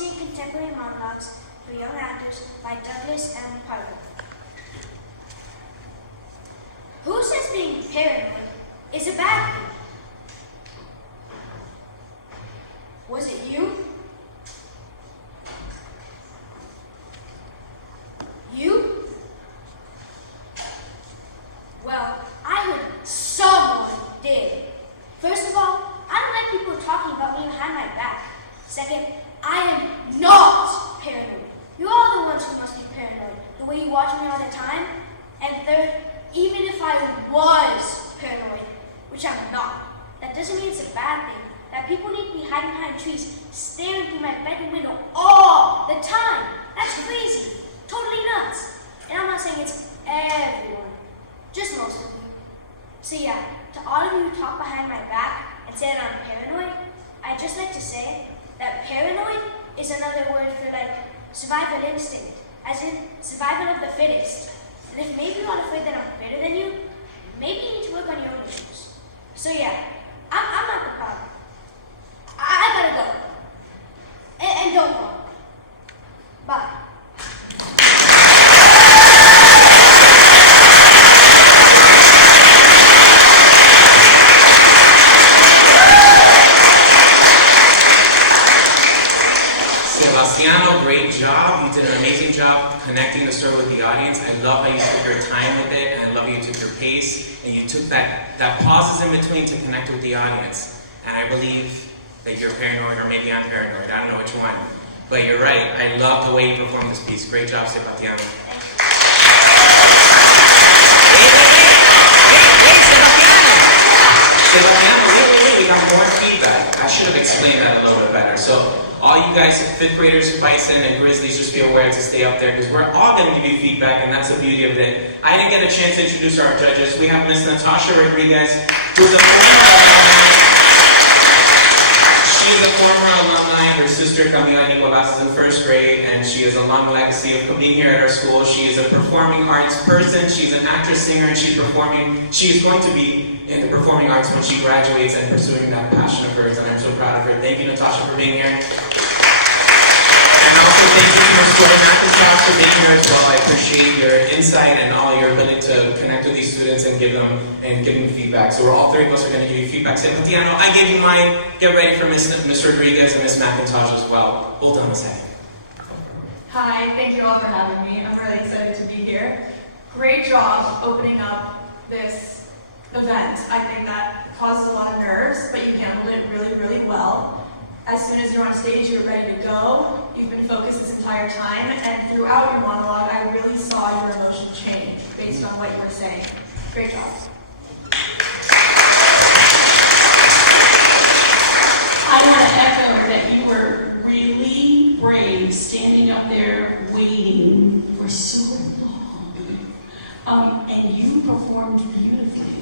seeing contemporary monologues for young actors by Douglas M. Parker. Who says being paranoid is a bad thing? Was it you? You? Well, I heard someone did. First of all, I don't like people talking about me behind my back. Second, I am not paranoid. You're all the ones who must be paranoid, the way you watch me all the time. And third, even if I was paranoid, which I'm not, that doesn't mean it's a bad thing, that people need to be hiding behind trees, staring through my bedroom window all the time. That's crazy. Totally nuts. And I'm not saying it's everyone, just most of you. So yeah, to all of you who talk behind my back and say that I'm paranoid, I'd just like to say that paranoid is another word for like survival instinct, as in survival of the fittest. And if maybe you're not afraid that I'm better than you, maybe you need to work on your own issues. So yeah, I'm not the problem. I gotta go. And don't fall. Bye. Sebastiano, great job. You did an amazing job connecting the story with the audience. I love how you took your time with it, and I love how you took your pace, and you took that pauses in between to connect with the audience. And I believe that you're paranoid, or maybe I'm paranoid. I don't know which one. But you're right. I love the way you performed this piece. Great job, Sebastiano. Sebastiano, wait, we got more feedback. I should have explained that a little bit better. So, all you guys, 5th graders, Bison, and Grizzlies, just be aware to stay up there because we're all going to give you feedback, and that's the beauty of it. I didn't get a chance to introduce our judges. We have Miss Natasha Rodriguez, who's a former alumni. Her sister Camila Nicolas is in 1st grade, and she has a long legacy of being here at our school. She is a performing arts person. She's an actress, singer, and she's going to be in the performing arts when she graduates and pursuing that passion of hers, and I'm so proud of her. Thank you, Natasha, for being here. And also thank you, Ms. McIntosh, for being here as well. I appreciate your insight and all your ability to connect with these students and give them feedback. So all 3 of us are going to give you feedback. Sebastiano, I gave you mine. Get ready for Ms. Rodriguez and Ms. McIntosh as well. Hold on a second. Hi, thank you all for having me. I'm really excited to be here. Great job opening up this event. I think that causes a lot of nerves, but you handled it really, really well. As soon as you're on stage, you're ready to go. You've been focused this entire time, and throughout your monologue, I really saw your emotion change based on what you were saying. Great job. I want to echo that you were really brave, standing up there waiting for so long. And you performed beautifully.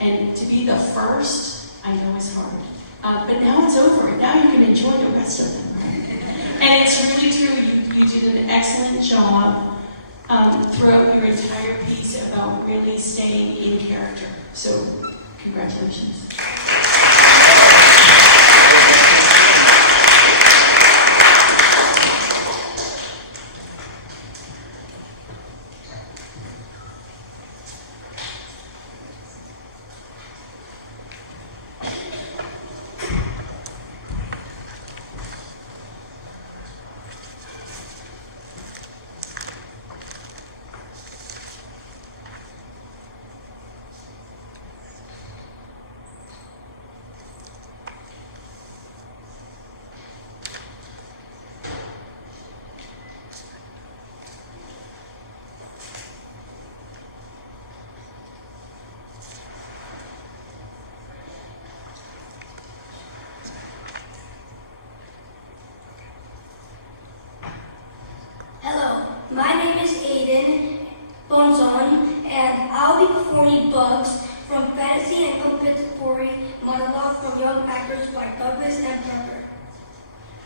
And to be the first, I know is hard. But now it's over. Now you can enjoy the rest of them. And it's really true. You did an excellent job throughout your entire piece about really staying in character. So, congratulations. My name is Aiden Bonzon, and I'll be performing Bugs from Fantasy and Compensatory Monologue from Young Actors by Douglas M. Parker.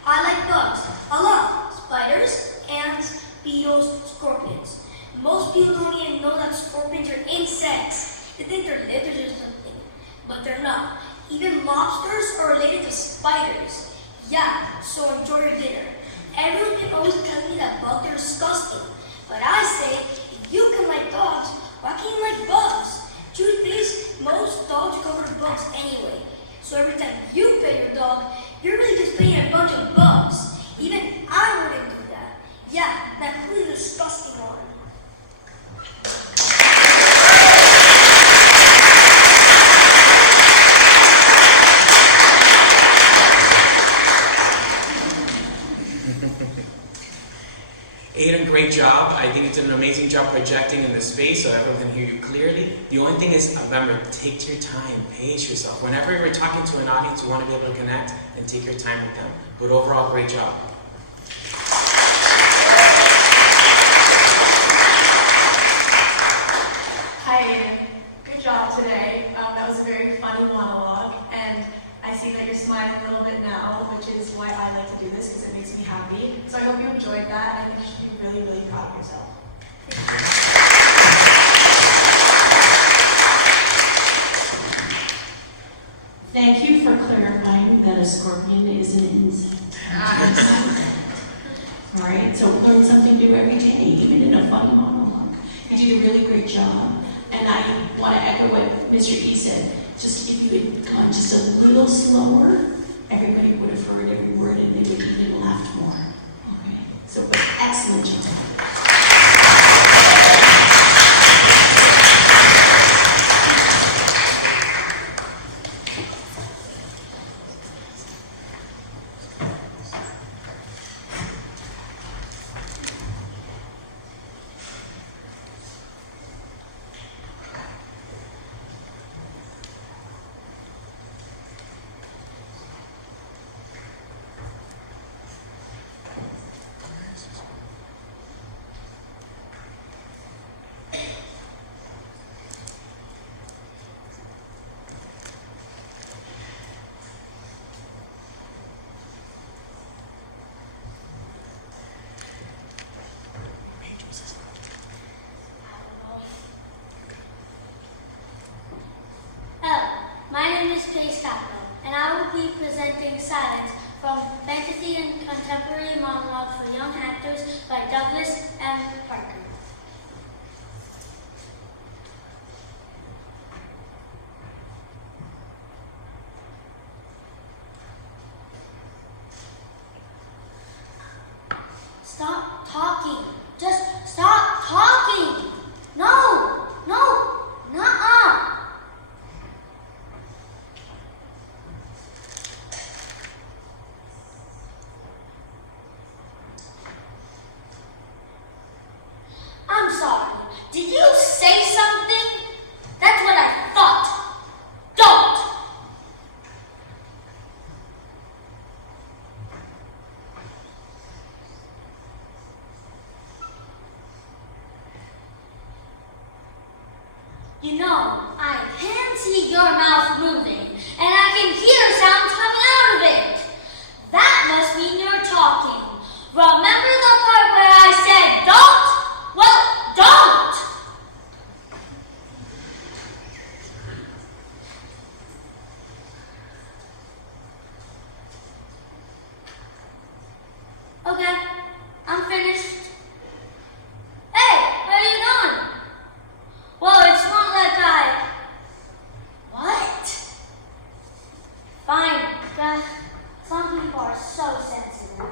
I like bugs a lot. Spiders, ants, beetles, scorpions. Most people don't even know that scorpions are insects. They think they're lizards or something, but they're not. Even lobsters are related to spiders. Yeah, so enjoy your dinner. Everyone can always tell me that bugs are disgusting. But I say, if you can like dogs, why can't you like bugs? Truth is, most dogs cover bugs anyway. So every time you pet your dog, you're really just petting a bunch of bugs. Even I wouldn't do that. Yeah, that really disgusting one. Aiden, great job. I think you did an amazing job projecting in the space so everyone can hear you clearly. The only thing is, remember, take your time, pace yourself. Whenever you're talking to an audience, you want to be able to connect and take your time with them. But overall, great job. Hi, Aiden. Good job today. That was a very funny monologue, and I see that you're smiling a little bit now, which is why I like to do this, because it makes me happy. So I hope you enjoyed that, and you should be really, really proud of yourself. Thank you for clarifying that a scorpion is an insect. All right, so learn something new every day, even in a funny monologue. You did a really great job. And I want to echo what Mr. E said. Just if you had gone just a little slower, everybody would have heard every word and they would have even laughed more. Okay, so but excellent job. My name is Pace Capel, and I will be presenting Silence from Fantasy and Contemporary Monologue for Young Actors by Douglas M. Parker. Stop talking. Just stop talking. No, nuh-uh. I'm sorry. Did you say something? That's what I thought. Don't! You know, I can see your mouth moving, and I can hear sounds coming out of it. That must mean you're talking. Remember the part where I said don't? Well, don't! Okay, I'm finished. Hey, where are you going? Well, it's not like I... What? Fine, some people are so sensitive.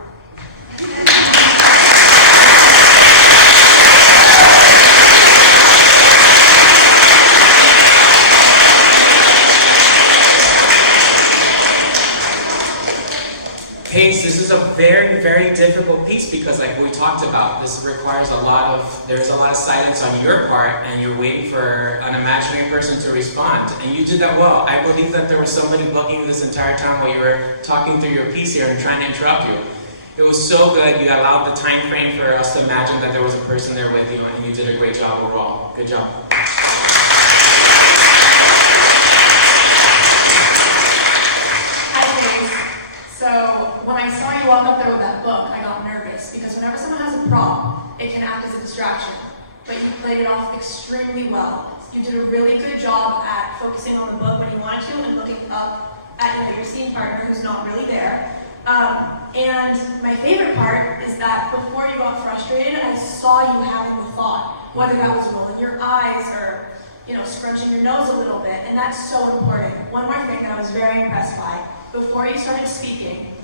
Pace, this is a very, very difficult piece because like we talked about, this requires there's a lot of silence on your part and you're waiting for an imaginary person to respond. And you did that well. I believe that there was somebody bugging you this entire time while you were talking through your piece here and trying to interrupt you. It was so good. You allowed the time frame for us to imagine that there was a person there with you and you did a great job overall. Good job. So when I saw you walk up there with that book, I got nervous because whenever someone has a problem, it can act as a distraction. But you played it off extremely well. You did a really good job at focusing on the book when you wanted to and looking up at your scene partner who's not really there. And my favorite part is that before you got frustrated, I saw you having the thought, whether that was rolling your eyes or scrunching your nose a little bit, and that's so important. One more thing that I was very impressed by, before you started speaking,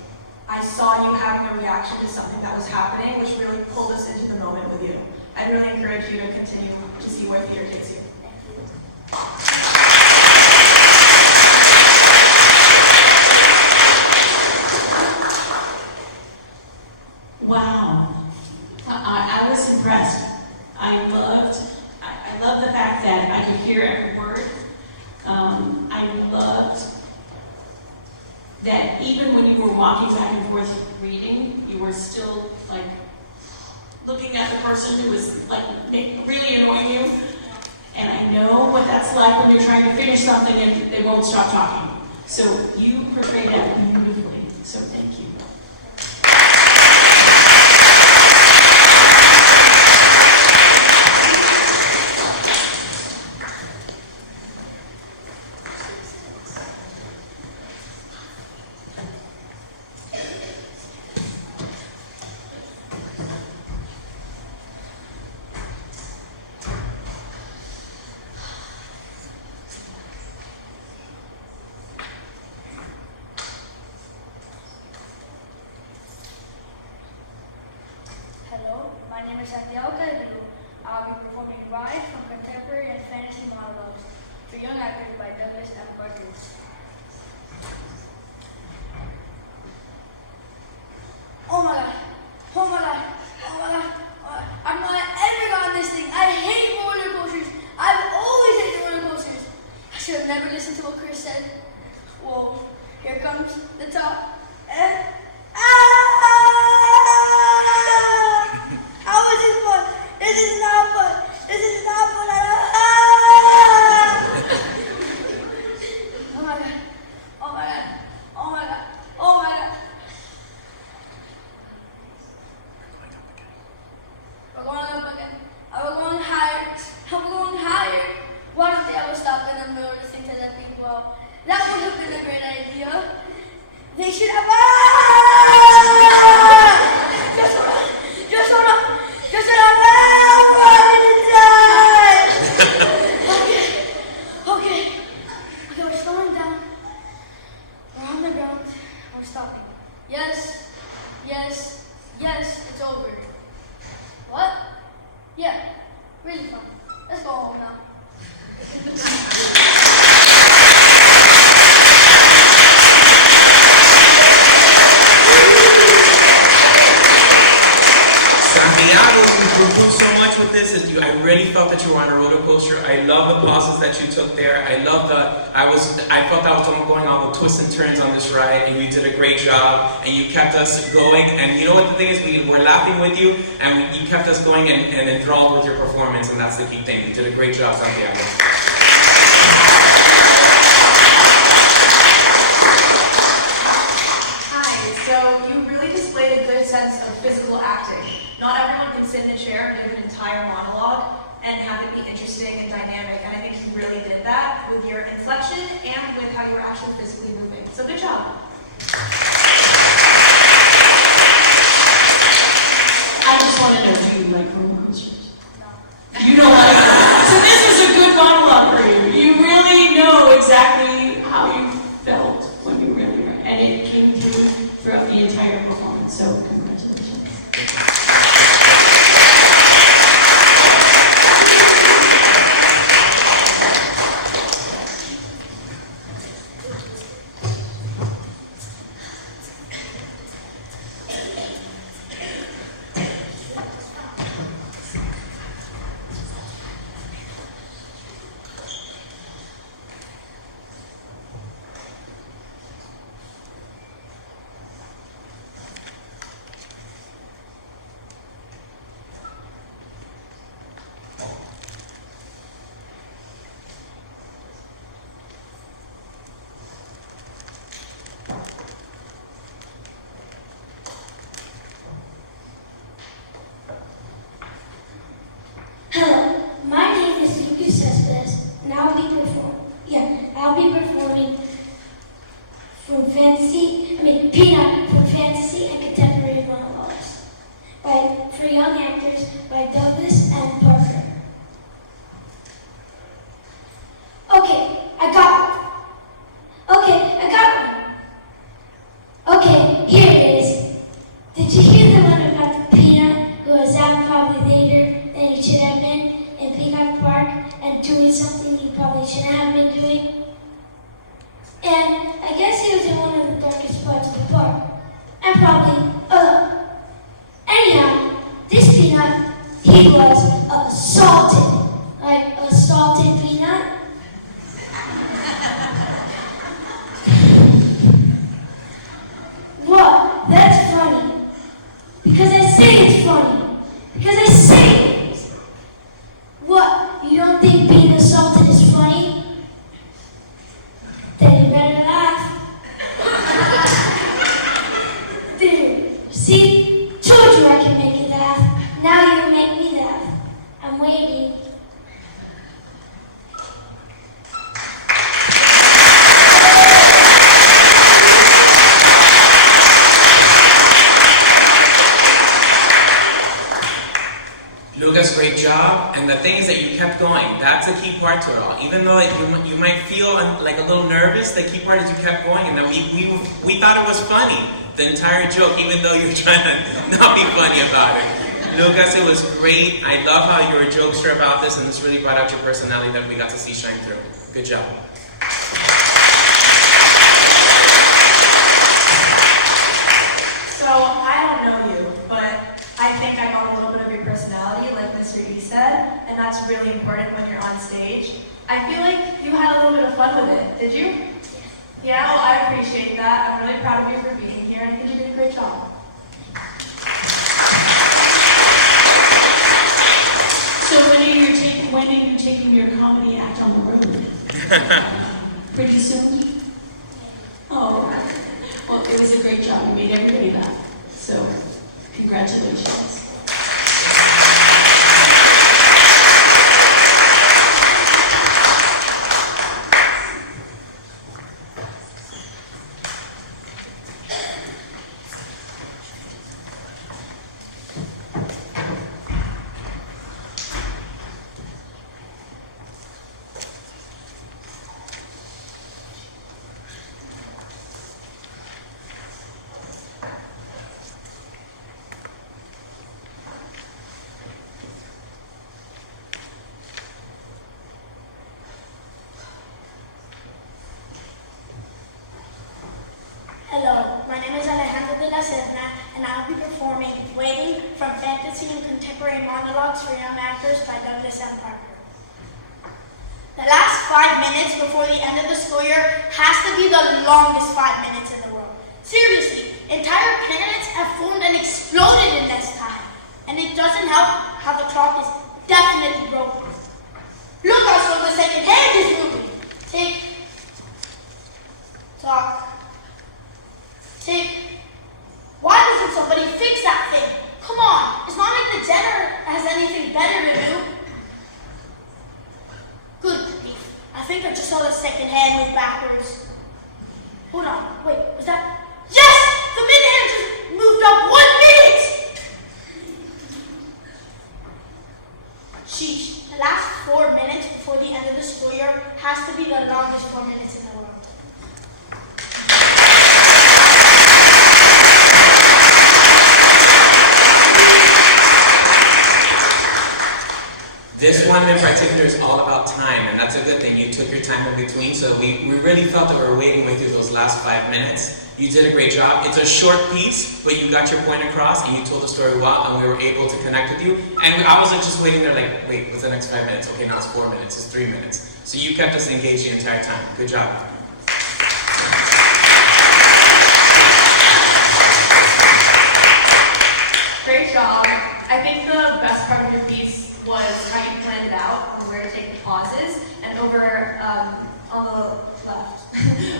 I saw you having a reaction to something that was happening, which really pulled us into the moment with you. I'd really encourage you to continue to see where theater takes you. Wow. I was impressed. I loved the fact that I could hear every word. I loved that even when you were walking back and forth reading, you were still like looking at the person who was like really annoying you. And I know what that's like when you're trying to finish something and they won't stop talking. So you portrayed that beautifully. So thank you. Hello, my name is Santiago. I'll be performing Ride from Contemporary and Fantasy Monologues for Young Actors by Douglas M. Perkins. Oh my god, oh my god, oh my god, I'm not ever got on this thing. I hate roller coasters. I've always hated roller coasters. I should have never listened to what Chris said. Whoa, here comes the top. How is this fun? This is not fun. This is not fun at all. Oh my god. Oh my god. Oh my god. Oh my god. We're going up again. We're going higher. We're going higher. Why don't they ever stop in the middle of the thing to let people out? That would have been a great idea. They should have. Just hold on. Just hold on. Okay, we're slowing down. We're on the ground. We're stopping. Yes, it's over. What? Yeah, really fun. Let's go home now. Santiago, you improved so much with this. I really felt that you were on a roller coaster. I love the pauses that you took there. I felt that I was going all the twists and turns on this ride, and you did a great job, and you kept us going. And you know what the thing is, we were laughing with you, and you kept us going and enthralled with your performance, and that's the key thing. You did a great job, Santiago. So you really displayed a good sense of physical acting. Not everyone can sit in a chair and give an entire monologue and have it be interesting and dynamic, and I think you really did that with your inflection and with how you were actually physically moving. So good job. I just want to know, do you like roller coasters? No. You don't like them. So this is a good monologue for you. You really know exactly how you felt when you really were, and it came through throughout the entire performance, so congratulations. did you hear the one about the peanut who was out probably later than he should have been in Peacock Park and doing something he probably shouldn't have been doing? And I guess he was in one of the darkest parts of the park. And probably alone. Anyhow, this peanut, he was assaulted. Like a salted peanut. What? That's funny. Because I say it's funny. Because I say it is. What? You don't think being assaulted is funny? Then you better laugh. Dude, see? Told you I can make you laugh. Now you make me laugh. I'm waiting. Lucas, great job. And the thing is that you kept going. That's the key part to it all. Even though like, you might feel like a little nervous, the key part is you kept going, and then we thought it was funny, the entire joke, even though you're trying to not be funny about it. Lucas, it was great. I love how you were a jokester about this, and this really brought out your personality that we got to see shine through. Good job. So, I don't know you, but I think I got a little bit of your personality, like Mr. E said, and that's really important when you're on stage. I feel like you had a little bit of fun with it. Did you? Yeah, well, I appreciate that. I'm really proud of you for being here, and I think you did a great job. So when are you taking your comedy act on the road? Pretty soon? Oh, well, it was a great job. You made everybody laugh. So, congratulations. Hello, my name is Alejandro de la Serna, and I'll be performing Waiting from Fantasy and Contemporary Monologues for Young Actors by Douglas M. Parker. The last 5 minutes before the end of the school year has to be the longest 5 minutes in the world. Seriously, entire planets have formed and exploded in this time. And it doesn't help how the clock is definitely broken. Look also the second hand is moving. Tick, tock, tick. Why doesn't somebody fix that thing? Come on, it's not like the janitor has anything better to do. Good grief. I think I just saw the second hand move backwards. Hold on, wait, was that? Yes! The minute hand just moved up 1 minute! Sheesh, the last 4 minutes before the end of the school year has to be the longest 4 minutes in the world. This one in particular is all about time, and that's a good thing. You took your time in between, so we really felt that we were waiting with you those last 5 minutes. You did a great job. It's a short piece, but you got your point across, and you told the story well, and we were able to connect with you. And I wasn't just waiting there like, wait, what's the next 5 minutes? Okay, now it's 4 minutes, it's 3 minutes. So you kept us engaged the entire time. Good job. Great job. I think the best part of your piece was how you planned it out and where to take the pauses. And over on the left,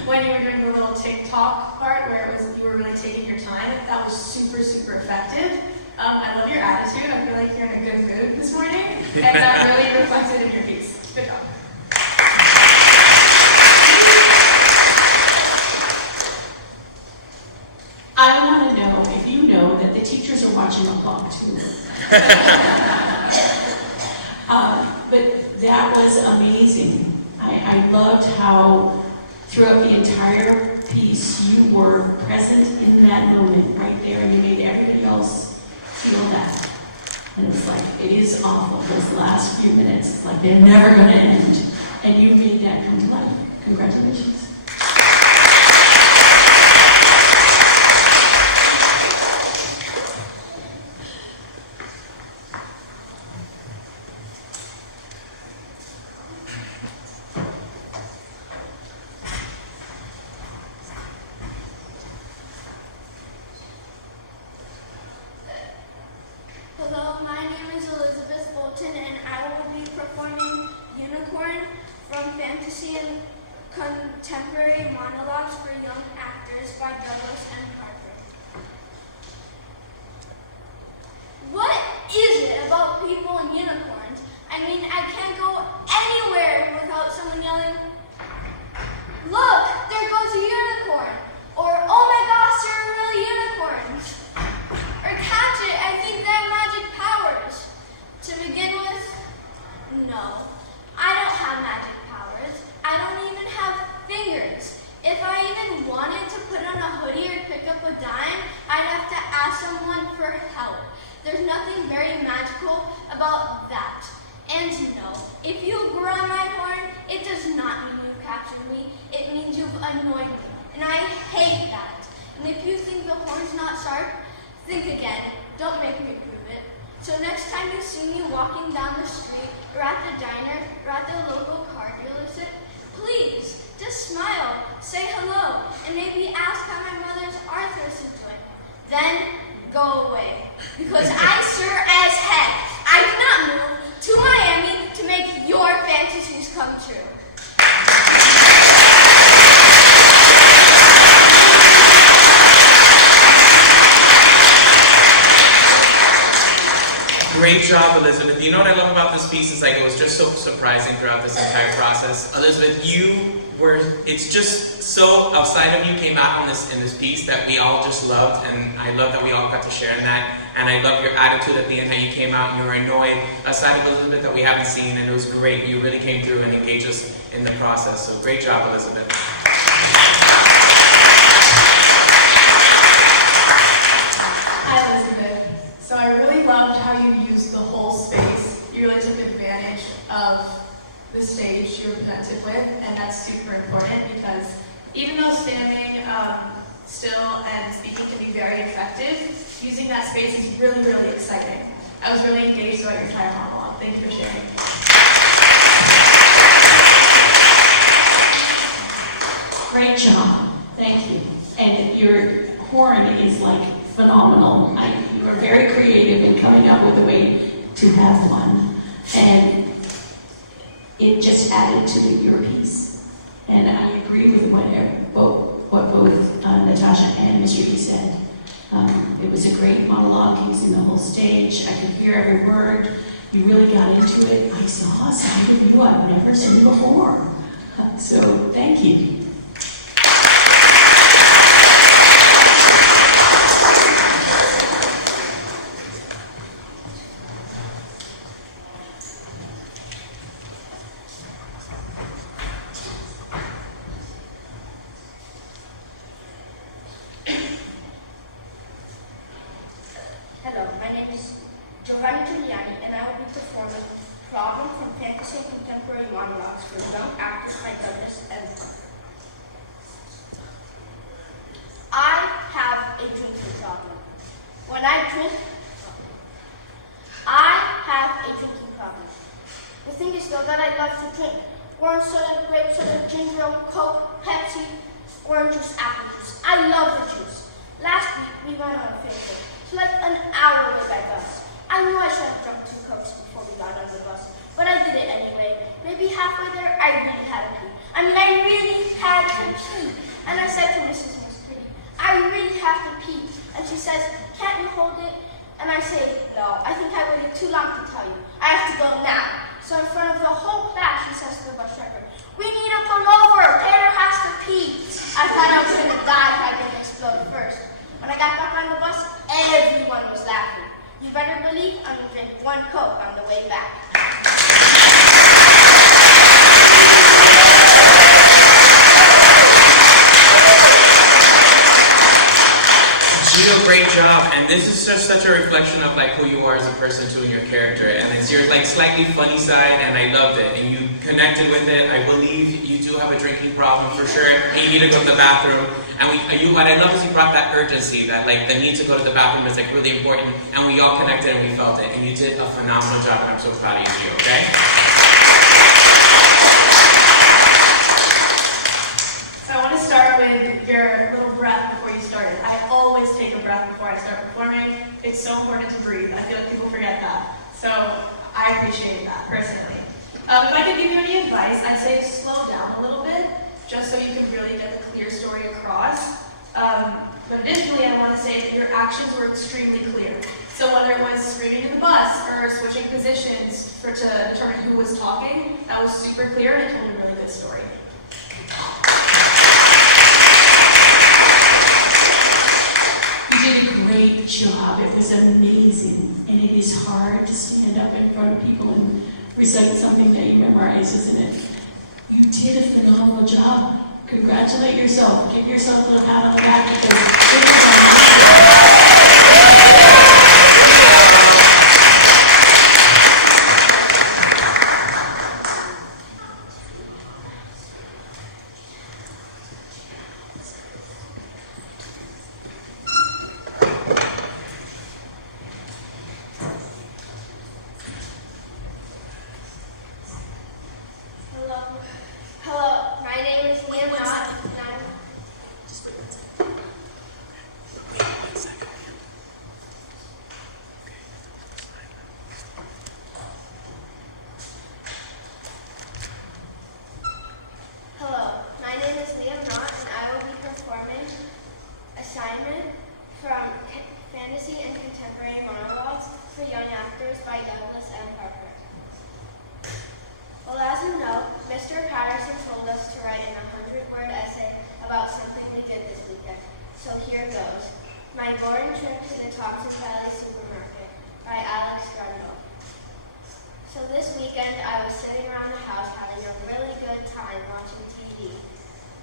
when you were doing the little TikTok part where it was you were really taking your time, that was super, super effective. I love your attitude. I feel like you're in a good mood this morning, and that really reflected in your piece. Good job. I want to know if you know that the teachers are watching a clock too. But that was amazing. I loved how throughout the entire piece you were present in that moment right there, and you made everybody else feel that? And it's like, it is awful, those last few minutes. It's like they're never going to end. And you made that come to life. Congratulations. Hello, my name is Elizabeth Bolton, and I will be performing Unicorn from Fantasy and Contemporary Monologues for Young Actors by Douglas M. Harper. What is it about people and unicorns? I mean, I can't go anywhere without someone yelling, "Look, there goes a unicorn!" Or, "Oh my gosh, there are really unicorns!" Or, "Catch it, I think they have magic powers." To begin with, no, I don't have magic powers. I don't even have fingers. If I even wanted to put on a hoodie or pick up a dime, I'd have to ask someone for help. There's nothing very magical about that. And no, if you grow on my horn, it does not mean you've captured me. It means you've annoyed me. And I hate that. And if you think the horn's not sharp, think again. Don't make me prove it. So next time you see me walking down the street, or at the diner, or at the local car dealership, please, just smile, say hello, and maybe ask how my mother's arthritis is doing. Then, go away. Because I sure as heck, I did not move to Miami to make your fantasies come true. Great job, Elizabeth. You know what I love about this piece is like it was just so surprising throughout this entire process. Elizabeth, it's just so outside of you came out in this piece that we all just loved, and I love that we all got to share in that. And I love your attitude at the end, how you came out and you were annoyed. A side of Elizabeth that we haven't seen, and it was great. You really came through and engaged us in the process. So great job, Elizabeth. Hi, Elizabeth. So I really loved how you used the whole space. You really took advantage of the stage you were presented with, and that's super important because even though standing still and speaking can be very effective, using that space is really, really exciting. I was really engaged throughout your entire monologue. Thank you for sharing. Great job. Thank you. And your horn is like phenomenal. You were very creative in coming up with a way to have one. And it just added to your piece. And I agree with what both Natasha and Ms. Yuki said. It was a great monologue using the whole stage. I could hear every word. You really got into it. I saw a side of you I've never seen before. So thank you. Problem from Fantasy and Contemporary Monologues for Young Actors by Douglas M. Harper. I have a drinking problem. When I drink, I have a drinking problem. The thing is though that I love to drink orange soda, grape soda, ginger ale, Coke, Pepsi, orange juice, apple juice. I love the juice. Last week we went on a field trip. It's like an hour away by bus. I knew I should have drunk 2 Cokes before we got on the bus, but I did it anyway. Maybe halfway there, I really had to pee. I really had to pee. And I said to Mrs. Miss Pretty, I really have to pee. And she says, can't you hold it? And I say, no, I think I waited too long to tell you. I have to go now. So in front of the whole class, she says to the bus driver, we need to pull over. Tanner has to pee. I thought I was going to die if I didn't explode first. When I got back on the bus, everyone was laughing. You better believe I'm going to drink 1 Coke on the way back. great job, and this is just such a reflection of like who you are as a person too in your character, and it's your like slightly funny side, and I loved it, and you connected with it. I believe you do have a drinking problem for sure, and you need to go to the bathroom, and what I love is you brought that urgency, that like the need to go to the bathroom is like really important, and we all connected and we felt it, and you did a phenomenal job, and I'm so proud of you, okay? So I want to start with your little breath before you started. I always take a breath before I start performing. It's so important to breathe. I feel like people forget that. So I appreciated that personally. If I could give you any advice, I'd say to slow down a little bit, just so you can really get the clear story across. But additionally, I want to say that your actions were extremely clear. So whether it was screaming in the bus or switching positions to determine who was talking, that was super clear and it told a really good story. You did a great job. It was amazing. And it is hard to stand up in front of people and recite something that you memorize, isn't it? You did a phenomenal job. Congratulate yourself. Give yourself a little pat on the back because it was Hello, my name is Liam Knott, and I'm... Hello, my name is Liam Knott, and I will be performing Assignment from Fantasy and Contemporary Monologues for Young Actors by Douglas M. Parker. Well, as you know, Mr. Patterson told us to write an 100-word essay about something we did this weekend. So here goes. My boring trip to the Thompson Valley Supermarket by Alex Grundle. So this weekend, I was sitting around the house having a really good time watching TV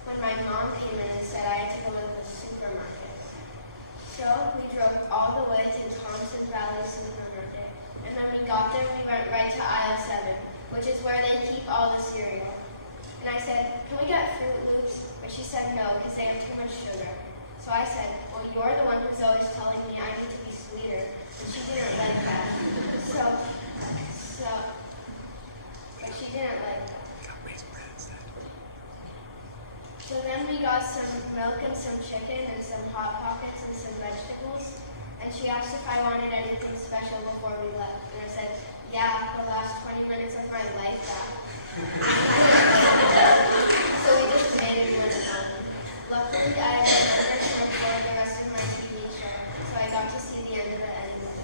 when my mom came in and said I had to go to the supermarket. So we drove all the way to Thompson Valley Supermarket, and when we got there, we went right to aisle 7. Which is where they keep all the cereal. And I said, can we get Fruit Loops? But she said no, because they have too much sugar. So I said, well, you're the one who's always telling me I need to be sweeter. And she didn't like that. But she didn't like that. So then we got some milk and some chicken and some Hot Pockets and some vegetables. And she asked if I wanted anything special before we left. And I said, yeah, the last 20 minutes of my life back. So we just made it when it happened. Luckily, I had orders to record the rest of my TV show, so I got to see the end of it anyway.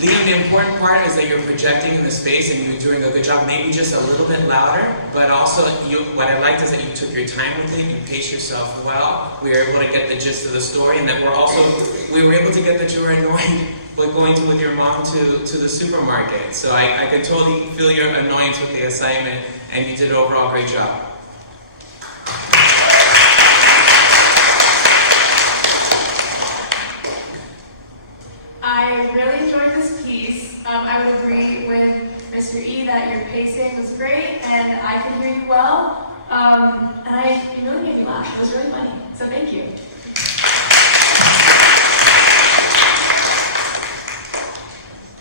Liam, the important part is that you're projecting in the space and you're doing a good job, maybe just a little bit louder, but also what I liked is that you took your time with it, you paced yourself well, we were able to get the gist of the story, and that we were able to get that you were annoyed with your mom to the supermarket. So I could totally feel your annoyance with the assignment, and you did an overall great job. I really enjoyed this piece. I would agree with Mr. E that your pacing was great and I could hear you well. And you really made me laugh. It was really funny. So thank you.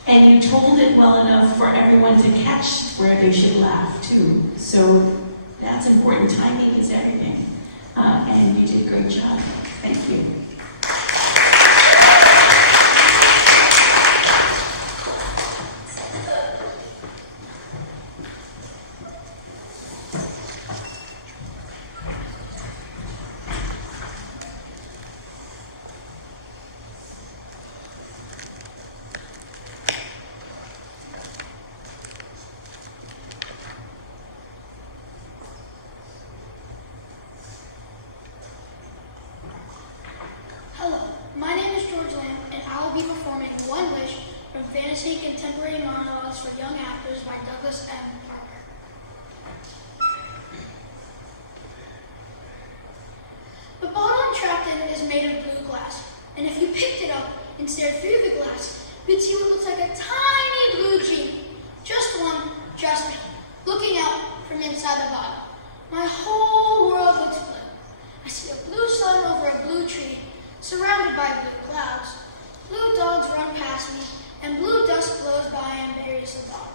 And you told it well enough for everyone to catch where they should laugh too. So that's important. Timing is everything. And you did a great job. Thank you. Hello, my name is George Lamb, and I will be performing One Wish from Fantasy Contemporary Monologues for Young Actors by Douglas M. Parker. picked it up and stared through the glass, we could see what looked like a tiny blue genie. Just one, just me, looking out from inside the bottle. My whole world looks blue. I see a blue sun over a blue tree, surrounded by blue clouds. Blue dogs run past me, and blue dust blows by and buries the bottle.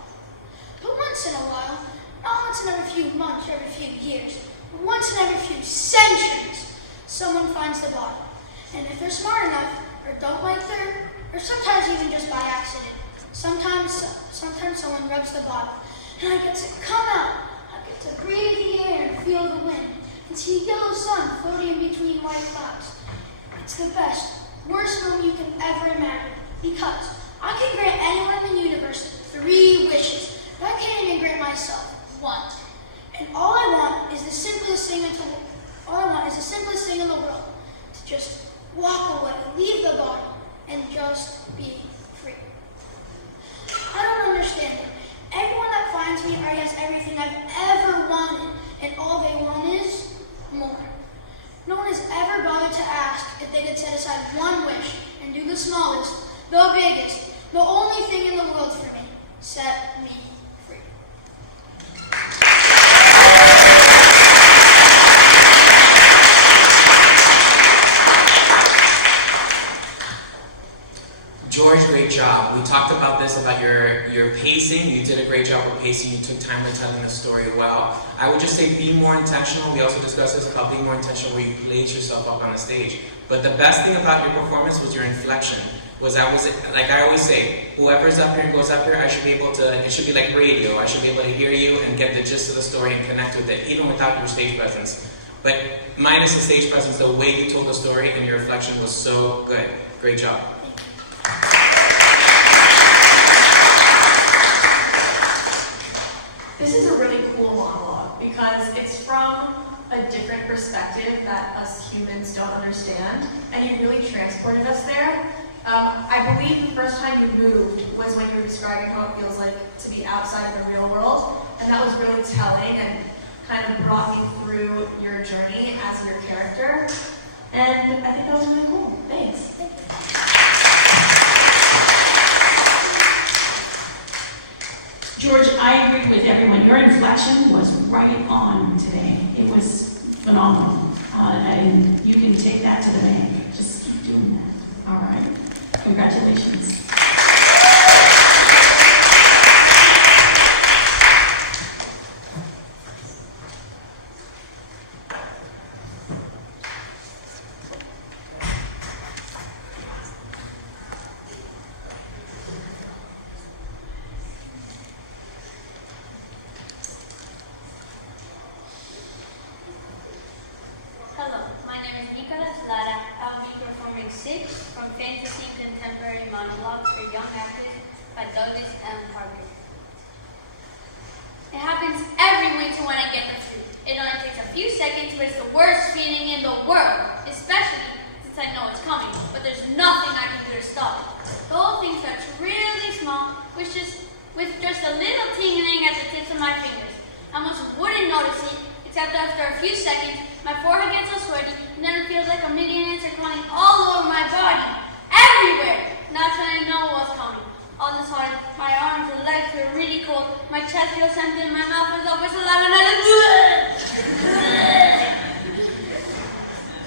But once in a while, not once in every few months or every few years, but once in every few centuries, someone finds the bottle. And if they're smart enough, or don't like dirt, or sometimes even just by accident, sometimes someone rubs the bottle, and I get to come out. I get to breathe the air and feel the wind, and see a yellow sun floating in between white clouds. It's the best, worst moment you can ever imagine, because I can grant anyone in the universe 3 wishes, but I can't even grant myself 1. And all I want is the simplest thing in the world, to just walk away, leave the body, and just be free. I don't understand it. Everyone that finds me already has everything I've ever wanted, and all they want is more. No one has ever bothered to ask if they could set aside 1 wish and do the smallest, the biggest, the only thing in the world for me: set me free. George, great job. We talked about this, about your pacing. You did a great job with pacing. You took time to telling the story well. I would just say be more intentional. We also discussed this about being more intentional where you place yourself up on the stage. But the best thing about your performance was your inflection. Like I always say, whoever's up here and goes up here, I should be able to, it should be like radio. I should be able to hear you and get the gist of the story and connect with it, even without your stage presence. But minus the stage presence, the way you told the story and your inflection was so good. Great job. This is a really cool monologue because it's from a different perspective that us humans don't understand, and you really transported us there. I believe the first time you moved was when you were describing how it feels like to be outside of the real world, and that was really telling and kind of brought me through your journey as your character, and I think that was really cool. Thanks. Thank you. George, I agree with everyone. Your inflection was right on today. It was phenomenal. And you can take that to the bank. Just keep doing that. All right. Congratulations. From Fantasy Contemporary Monologues for Young Actors by Douglas M. Parker. It happens every winter when I get the flu. It only takes a few seconds, but it's the worst feeling in the world, especially since I know it's coming, but there's nothing I can do to stop it. The whole thing starts really small, with just a little tingling at the tips of my fingers. I almost wouldn't notice it, except after a few seconds, my forehead gets so sweaty, and then it feels like a million ants are crawling all over my body, everywhere. And that's when I know what's coming. All of a sudden, my arms and legs feel really cold, my chest feels empty, and my mouth is open so loud, and I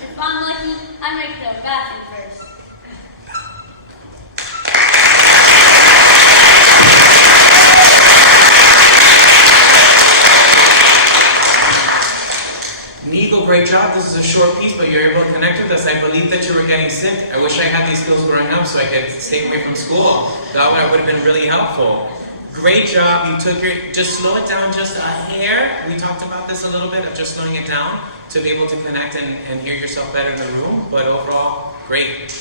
if I'm lucky, I make the bathroom first. Nico, great job. This is a short piece, but you're able to connect with us. I believe that you were getting sick. I wish I had these skills growing up so I could stay away from school. That would have been really helpful. Great job. You took just slow it down just a hair. We talked about this a little bit, of just slowing it down to be able to connect and hear yourself better in the room. But overall, great.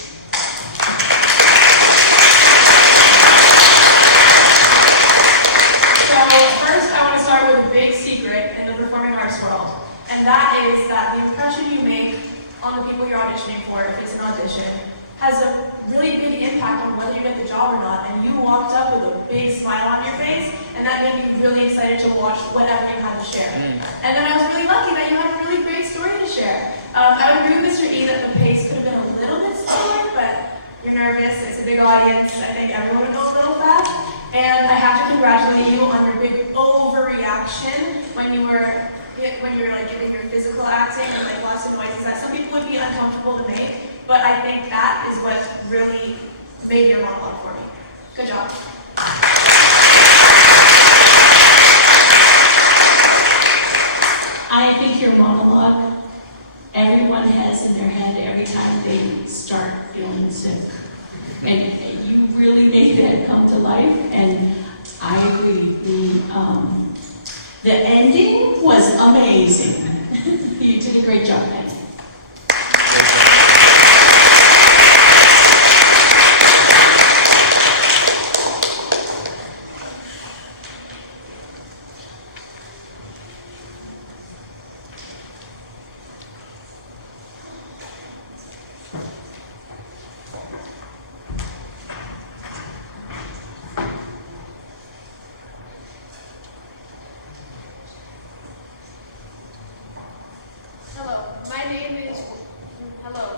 First, I want to start with a big secret in the performing arts world, and that is that the impression you make on the people you're auditioning for, if it's an audition, has a really big impact on whether you get the job or not. And you walked up with a big smile on your face, and that made me really excited to watch whatever you had to share. And then I was really lucky that you had a really great story to share. I would agree with Mr. E that the pace could have been a little bit slower, but audience, I think everyone would go a little fast. And I have to congratulate you on your big overreaction when you were like giving your physical acting and like lots of noises that some people would be uncomfortable to make. But I think that is what really made your monologue for me. Good job. I think your monologue, everyone has in their head every time they start feeling sick. And you really made that come to life, and I agree. The ending was amazing. You did a great job, Ed.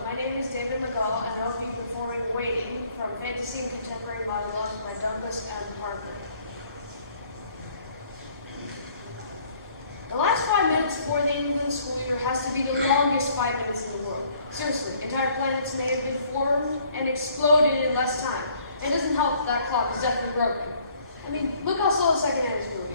My name is David McGall, and I will be performing Waiting from Fantasy and Contemporary Monologues by Douglas M. Harper. The last 5 minutes before the end of the school year has to be the longest 5 minutes in the world. Seriously, entire planets may have been formed and exploded in less time. It doesn't help that clock is definitely broken. I mean, look how slow the second hand is moving.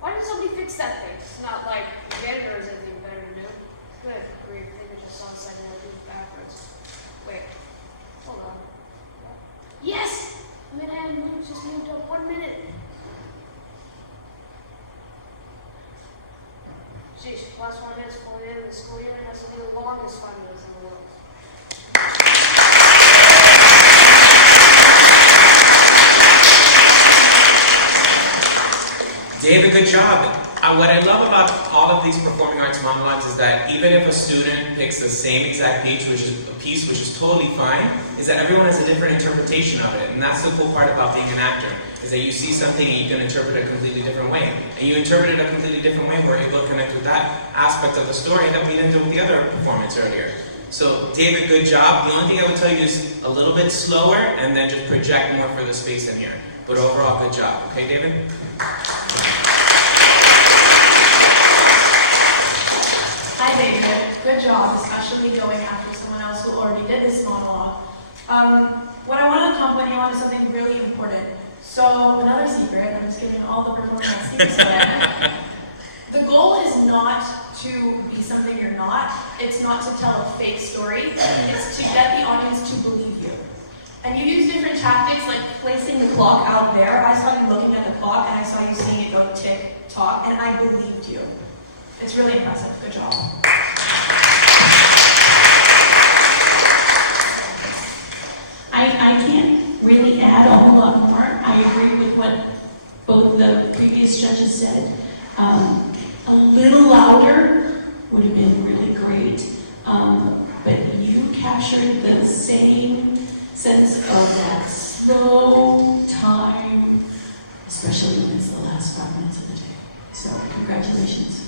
Why did somebody fix that thing? It's not like the janitor has anything better to do. Good grief, I think I just saw the second hand move backwards. Wait, hold on. Yes! Mid-hand move just moved up 1 minute. Sheesh, last 1 minute before the end of the school year has to be the longest 5 minutes in the world. David, good job. What I love about all of these performing arts monologues is that even if a student picks the same exact piece, which is totally fine, is that everyone has a different interpretation of it. And that's the cool part about being an actor, is that you see something and you can interpret it a completely different way. And you interpret it a completely different way, and we're able to connect with that aspect of the story that we didn't do with the other performance earlier. So, David, good job. The only thing I would tell you is a little bit slower, and then just project more for the space in here. But overall, good job. Okay, David? Hi, David. Good job, especially going after someone else who already did this monologue. What I want to compliment you on is something really important. So, another secret, I'm just giving all the performing arts secrets away. The goal is not to be something you're not. It's not to tell a fake story. It's to get the audience to believe you. And you use different tactics, like placing the clock out there. I saw you looking at the clock, and I saw you seeing it go tick, tock, and I believed you. It's really impressive. Good job. I can't really add a whole lot more. I agree with what both the previous judges said. A little louder would have been really great. But you captured the same sense of that slow time, especially when it's the last 5 minutes of the day. So, congratulations.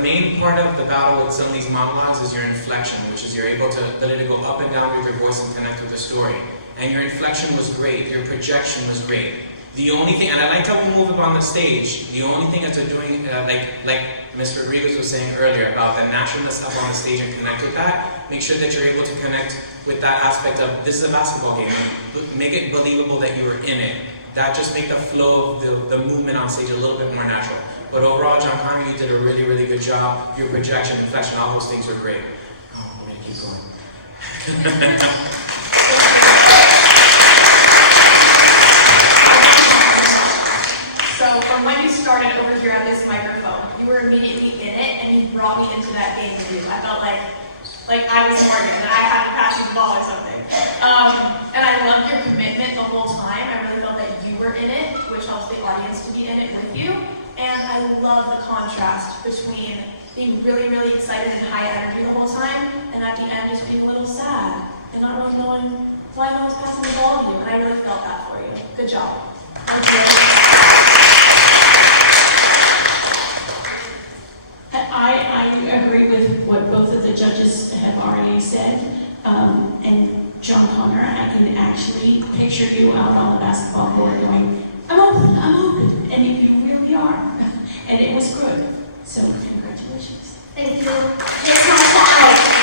main part of the battle with some of these monologues is your inflection, which is you're able to literally go up and down with your voice and connect with the story. And your inflection was great, your projection was great. The only thing, and I liked how we move up on the stage, the only thing that they're doing, like Mr. Rodriguez was saying earlier about the naturalness up on the stage and connect with that, make sure that you're able to connect with that aspect of, this is a basketball game, make it believable that you were in it. That just make the flow of the movement on stage a little bit more natural. But overall, John Connor, you did a really, really good job. Your projection, inflection, all those things were great. Oh, we're gonna keep going. So from when you started over here at this microphone, you were immediately in it, and you brought me into that game with you. I felt like I was Morgan, and I had to pass you the ball or something. And I loved your commitment the whole time. I really felt that you were in it, which helps the audience to be in it with you. And I love the contrast between being really, really excited and high energy the whole time, and at the end just being a little sad and not really knowing why no one's passing the ball to you. And I really felt that for you. Good job. Thank you. I agree with what both of the judges have already said. And John Connor, I can actually picture you out on the basketball court going, I'm open. And you really are. And it was good. So congratulations. Thank you. Just my side.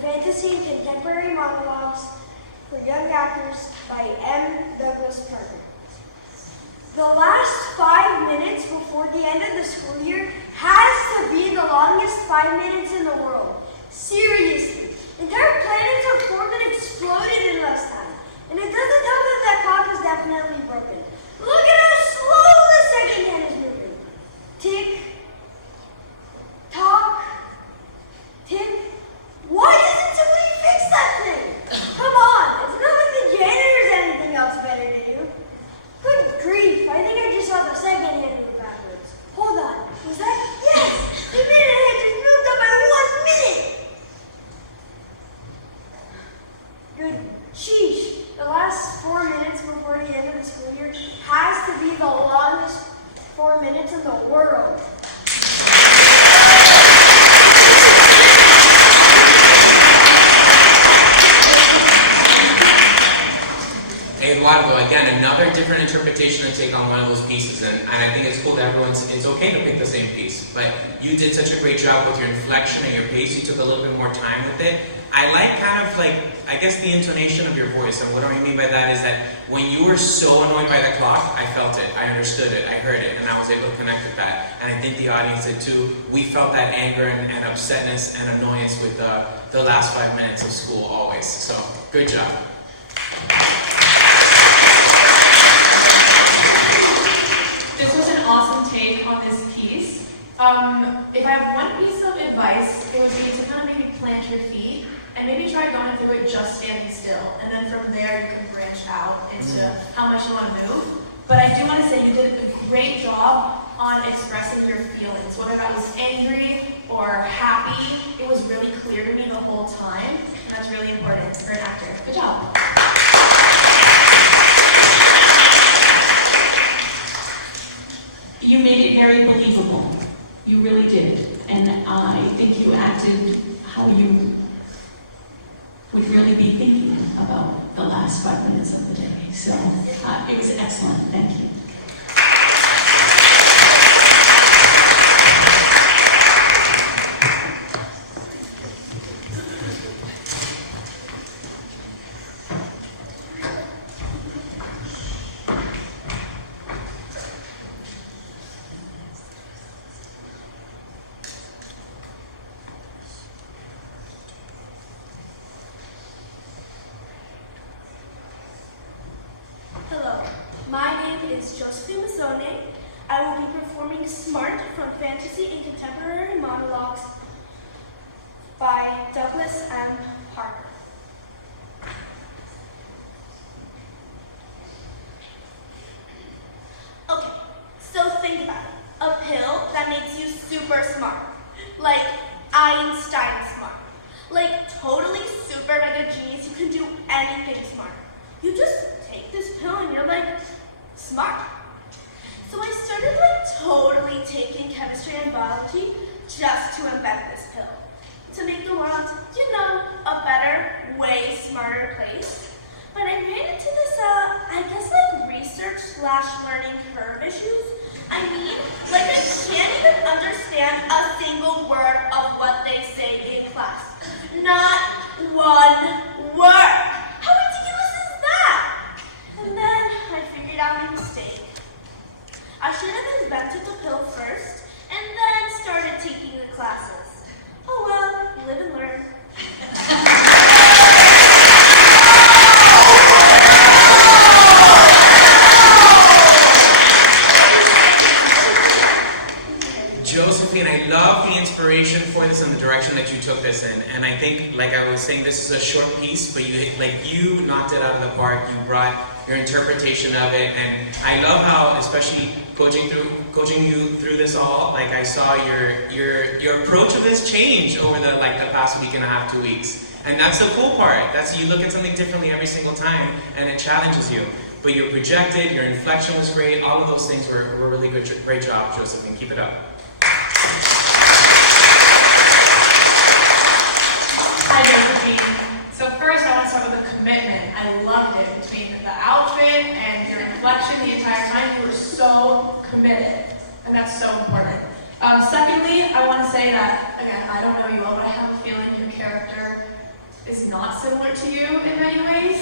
Fantasy and Contemporary Monologues for Young Actors by M. Douglas Parker. The last 5 minutes before the end of the school year has to be the longest 5 minutes in the world. Seriously, entire planets are formed and exploded in less time. And it doesn't tell me that clock is definitely broken. Look at how slow the second hand is moving. Tick, tock, tick. Why doesn't somebody fix that thing? Come on, it's not like the janitor's anything else better to do. Good grief, I think I just saw the second hand move backwards. Hold on, was that? Yes! The minute hand just moved up by 1 minute! Good sheesh, the last 4 minutes before the end of the school year has to be the longest 4 minutes in the world. Eduardo, again, another different interpretation and take on one of those pieces, and I think it's cool that it's okay to pick the same piece, but you did such a great job with your inflection and your pace. You took a little bit more time with it. I like kind of like, I guess, the intonation of your voice, and what I mean by that is that when you were so annoyed by the clock, I felt it, I understood it, I heard it, and I was able to connect with that, and I think the audience did too. We felt that anger and upsetness and annoyance with the last 5 minutes of school always, so good job. This was an awesome take on this piece. If I have one piece of advice, it would be to kind of maybe plant your feet and maybe try going through it just standing still. And then from there, you can branch out into how much you want to move. But I do want to say you did a great job on expressing your feelings, whether that was angry or happy. It was really clear to me the whole time. And that's really important for an actor. Good job. You made it very believable. You really did. And I think you acted how you would really be thinking about the last 5 minutes of the day. So it was excellent. Thank you. name is Josephine Mazzone. I will be performing Smart from Fantasy and Contemporary Monologues by Douglas M. Parker. Okay, so think about it. A pill that makes you super smart. Like Einstein smart. Like totally super mega genius, you can do anything smart. You just take this pill and you're like, smart. So I started totally taking chemistry and biology just to invent this pill. To make the world, a better, way smarter place. But I ran into this, research/learning curve issues. I can't even understand a single word of what they say in class. Not one word. How ridiculous is that? And then I figured out my mistake. I should have invented the pill first and then started taking the classes. Oh well, live and learn. Josephine, I love the inspiration for this and the direction that you took this in. And I think, like I was saying, this is a short piece, but you knocked it out of the park. You brought your interpretation of it, and I love how, especially coaching you through this all, I saw your approach of this change over the past week and a half, 2 weeks. And that's the cool part. That's, you look at something differently every single time, and it challenges you. But you're projected, your inflection was great, all of those things were really good. Great job, Josephine. Keep it up. Hi, Josephine. So first, I want to start with the commitment. I loved it. Between the outfit and your inflection the entire time, you were so committed. And that's so important. Secondly, I want to say that, again, I don't know you all, but I have a feeling your character is not similar to you in many ways.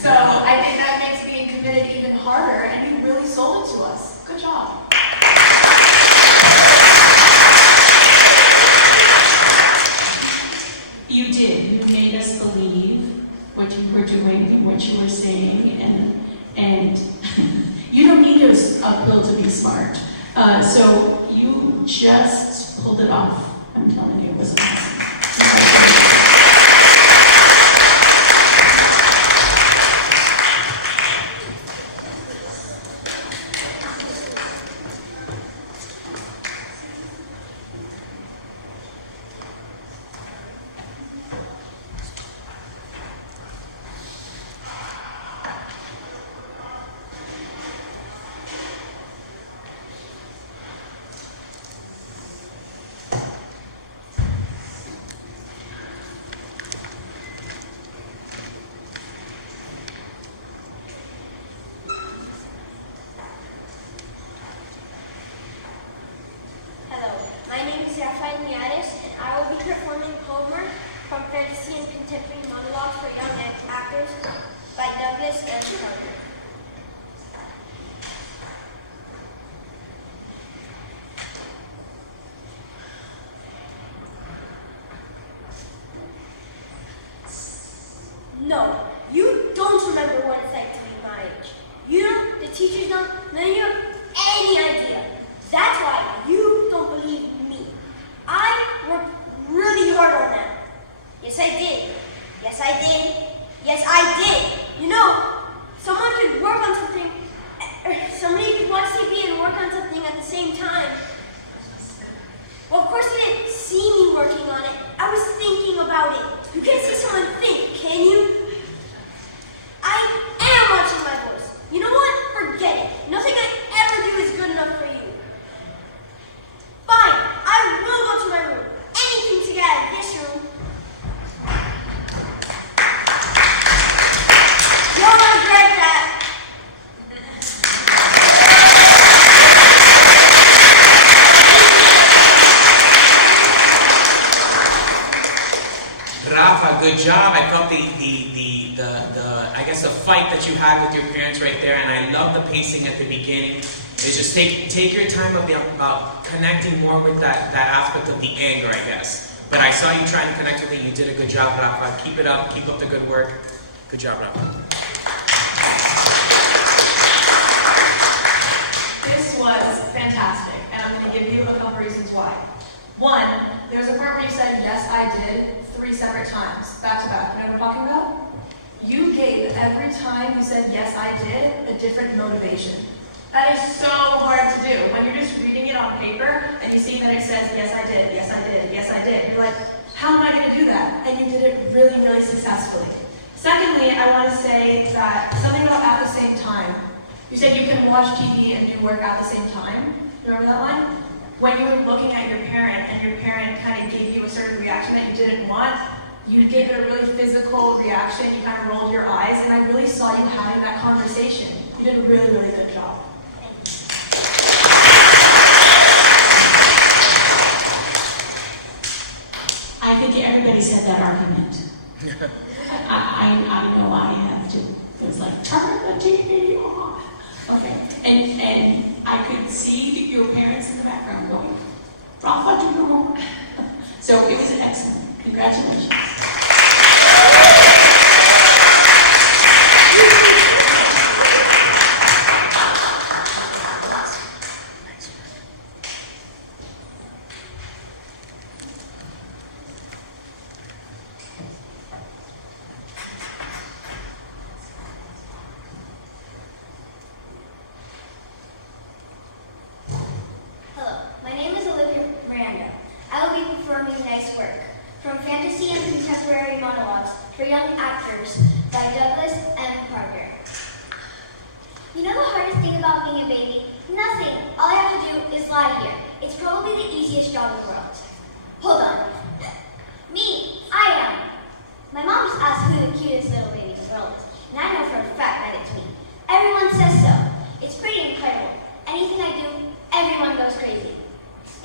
So I think that makes being committed even harder, and you really sold it to us. Good job. You did. You made us believe what you were doing and what you were saying, and you don't need a pill to be smart. So you just pulled it off. I'm telling you, it was amazing. From Fantasy and Contemporary Monologues for Young Actors by Douglas M. Parker. No, you don't remember what it's like to be my age. You don't, the teachers don't, none of you have any idea. That's why you don't believe me. I worked really hard on that. Yes, I did. Yes, I did. Yes, I did. Someone could work on something, somebody could watch TV and work on something at the same time. Well, of course you didn't see me working on it. I was thinking about it. You can't see someone think, can you? I am watching my voice. You know what? Forget it. Nothing I ever do is good enough for you. Fine, I will go to my room. Anything to get out of this room. You'll regret that. Rafa, good job. I felt the fight that you had with your parents right there, and I love the pacing at the beginning. It's just take your time about connecting more with that aspect of the anger, I guess. But I saw you trying to connect with it. You did a good job, Rafa. Keep it up. Keep up the good work. Good job, Rafa. was fantastic, and I'm going to give you a couple reasons why. One, there was a part where you said, yes, I did, 3 separate times, back to back. You know what I'm talking about? You gave every time you said, yes, I did, a different motivation. That is so hard to do. When you're just reading it on paper, and you see that it says, yes, I did, yes, I did, yes, I did. You're like, how am I going to do that? And you did it really, really successfully. Secondly, I want to say that something about at the same time. You said you can watch TV and do work at the same time. You remember that line? When you were looking at your parent and your parent kind of gave you a certain reaction that you didn't want, you gave it a really physical reaction. You kind of rolled your eyes, and I really saw you having that conversation. You did a really, really good job. I think everybody's had that argument. I know I have to. It was like, turn the TV on. Okay. And I could see your parents in the background going, Rafa, do no more. So it was excellent. Congratulations. Nice Work, from Fantasy and Contemporary Monologues for Young Actors by Douglas M. Parker. You know the hardest thing about being a baby? Nothing. All I have to do is lie here. It's probably the easiest job in the world. Hold on. Me, I am. My mom just asked who the cutest little baby in the world is, and I know for a fact that it's me. Everyone says so. It's pretty incredible. Anything I do, everyone goes crazy.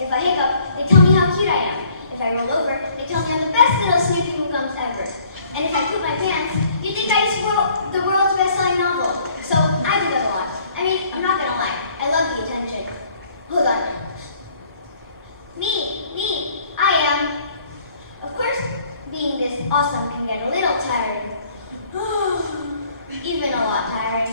If I hiccup, they tell me how cute I am. If I roll over, they tell me I'm the best little snooping gums ever. And if I poop my pants, you'd think I just wrote the world's best-selling novel. So I do that a lot. I mean, I'm not gonna lie. I love the attention. Hold on. Me, I am. Of course, being this awesome can get a little tiring. Even a lot tiring.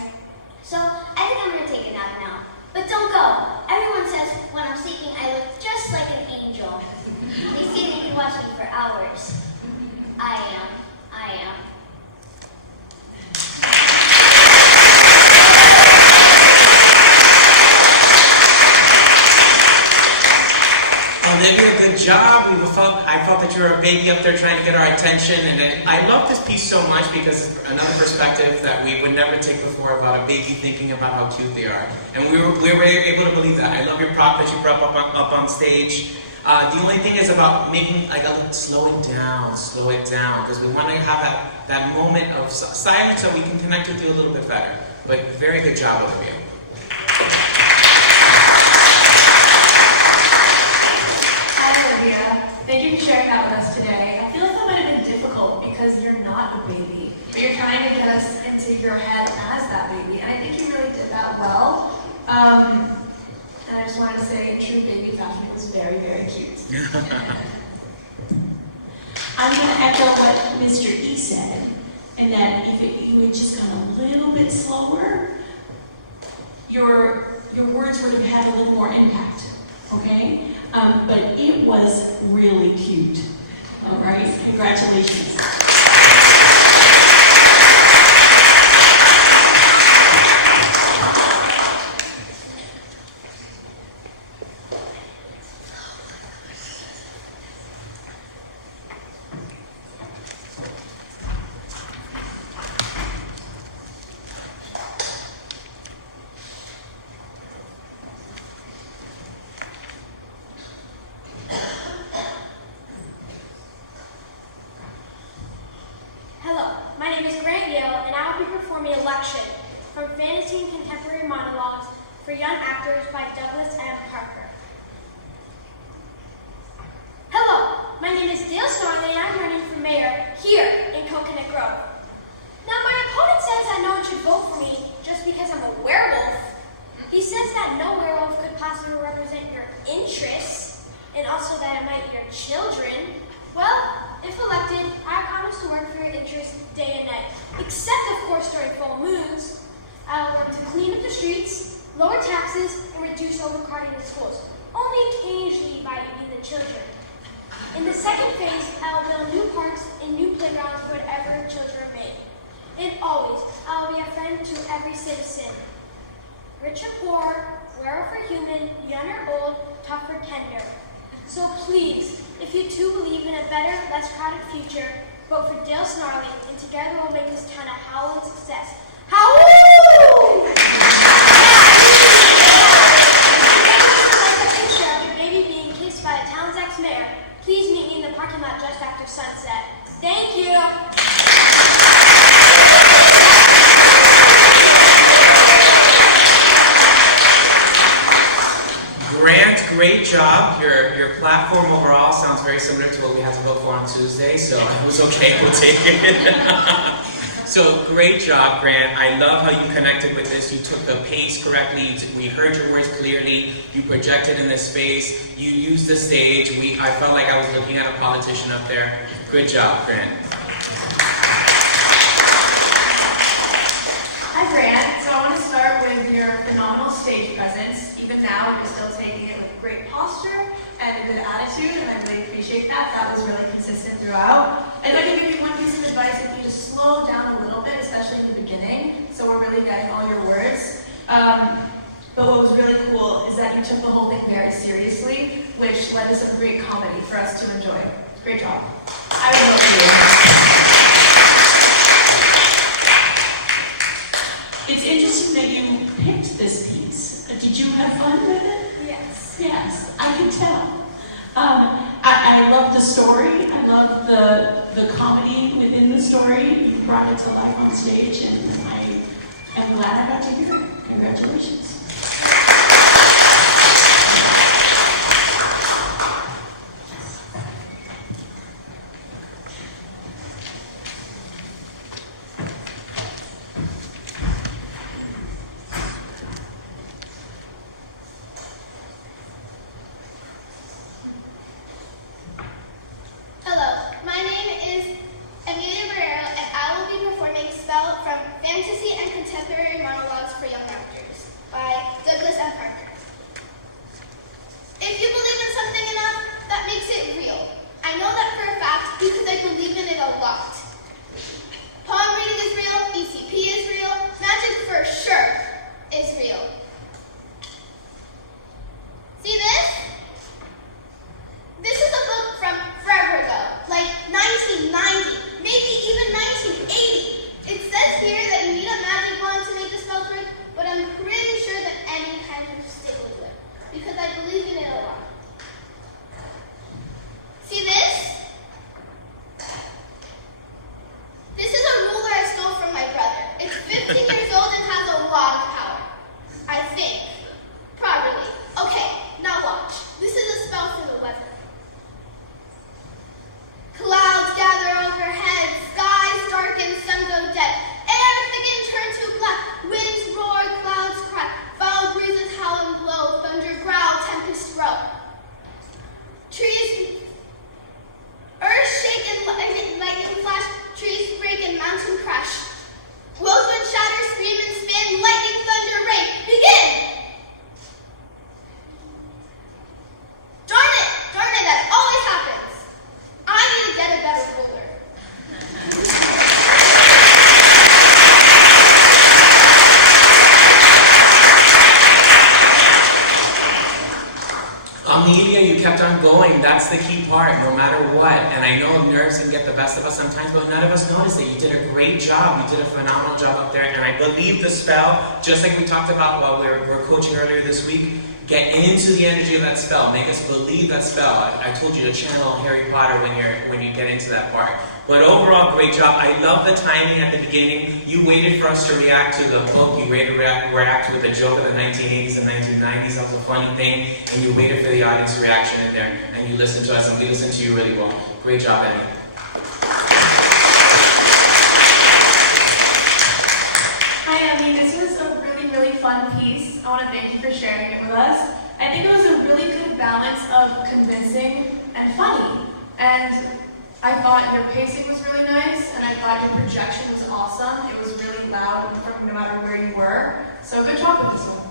So I think I'm gonna take a nap now. But don't go. Everyone says when I'm sleeping, I look just like an angel. They say they can watch me for hours. I am. Olivia, good job. I felt that you were a baby up there trying to get our attention, and I love this piece so much because it's another perspective that we would never take before about a baby thinking about how cute they are. And we were able to believe that. I love your prop that you brought up on stage. The only thing is about making, slow it down, because we want to have that moment of silence so we can connect with you a little bit better. But very good job, Olivia. Thank you for sharing that with us today. I feel like that might have been difficult because you're not a baby, but you're trying to get us into your head as that baby, and I think you really did that well. And I just wanted to say, in true baby fashion, it was very, very cute. I'm going to echo what Mr. E said, and that if you had just gone a little bit slower, your words would have had a little more impact. Okay? But it was really cute. All right? Congratulations. Inflection, from Fantasy and Contemporary Monologues for Young Actors by Douglas M. Parker. Hello, my name is Dale Snarley and I'm running for mayor here in Coconut Grove. Now my opponent says that no one should vote for me just because I'm a werewolf. He says that no werewolf could possibly represent your interests and also that it might be your children. Well, if elected, I promise to work for your interests day and night. Except, of course, during full moons. I will work to clean up the streets, lower taxes, and reduce overcrowding in schools, only occasionally by eating the children. In the second phase, I will build new parks and new playgrounds for whatever children may. And always, I will be a friend to every citizen. Rich or poor, wherever human, young or old, tough or tender. So please, if you too believe in a better, less crowded future, vote for Dale Snarley, and together we'll make this town a howling success. Howoo! Picture of your baby being kissed by the town's ex-mayor. Please meet me in the parking lot just after sunset. Thank you. Grant, great job. Your platform overall sounds very similar to what we had to vote for on Tuesday, so it was okay, we'll take it. So great job, Grant. I love how you connected with this. You took the pace correctly. We heard your words clearly. You projected in this space. You used the stage. I felt like I was looking at a politician up there. Good job, Grant. Hi, Grant. So I want to start with your phenomenal stage presence. Even now, you're still taking it with great posture and a good attitude, and I really appreciate that. That was really consistent throughout. I'd like to give you one piece of advice: if you just slow down a little bit, especially in the beginning, so we're really getting all your words. But what was really cool is that you took the whole thing very seriously, which led to some great comedy for us to enjoy. Great job. I would love to. It's interesting that you picked this piece. Did you have fun with it? Yes. Yes, I can tell. I love the story. I love the comedy within the story. You brought it to life on stage, and I am glad I got to hear it. Congratulations. Fantasy and Contemporary Monologues for Young Actors by Douglas M. Parker. If you believe in something enough, that makes it real. I know that for a fact because I believe in it a lot. Palm reading is real, ECP is real, magic for sure is real. See this? This is a book from forever ago, like 1990, maybe even 1980. It says here that you need a magic wand to make the spell work, but I'm pretty sure that any kind of stick will do it, because I believe in it a lot. See this? This is a ruler I stole from my brother. It's 15 years old and has a lot of power. I think. Probably. Okay, now watch. This is a spell for the weather. Clouds gather overhead, skies darken, sun go dead. Air thicken, turn to black, winds roar, clouds crack, foul breezes howl and blow, thunder growl, tempest roll. Trees, earth shake and lightning flash, trees break and mountain crash. Whirlwind shatter, scream and spin, lightning, thunder, rain, begin! Darn it, that always happens. I need to get a better ruler. Amelia, you kept on going. That's the key part, no matter what. And I know nerves can get the best of us sometimes, but none of us noticed it. You did a great job. You did a phenomenal job up there. And I believe the spell, just like we talked about while we were coaching earlier this week, get into the energy of that spell. Make us believe that spell. I told you to channel Harry Potter when you get into that part. But overall, great job. I love the timing at the beginning. You waited for us to react to the book. You waited to react with the joke of the 1980s and 1990s. That was a funny thing. And you waited for the audience reaction in there. And you listened to us, and we listened to you really well. Great job, Annie. Hi, Emmy. This was a really, really fun piece. I want to thank you for sharing it with us. I think it was a really good balance of convincing and funny. And I thought your pacing was really nice, and I thought your projection was awesome. It was really loud from no matter where you were. So good job with this one.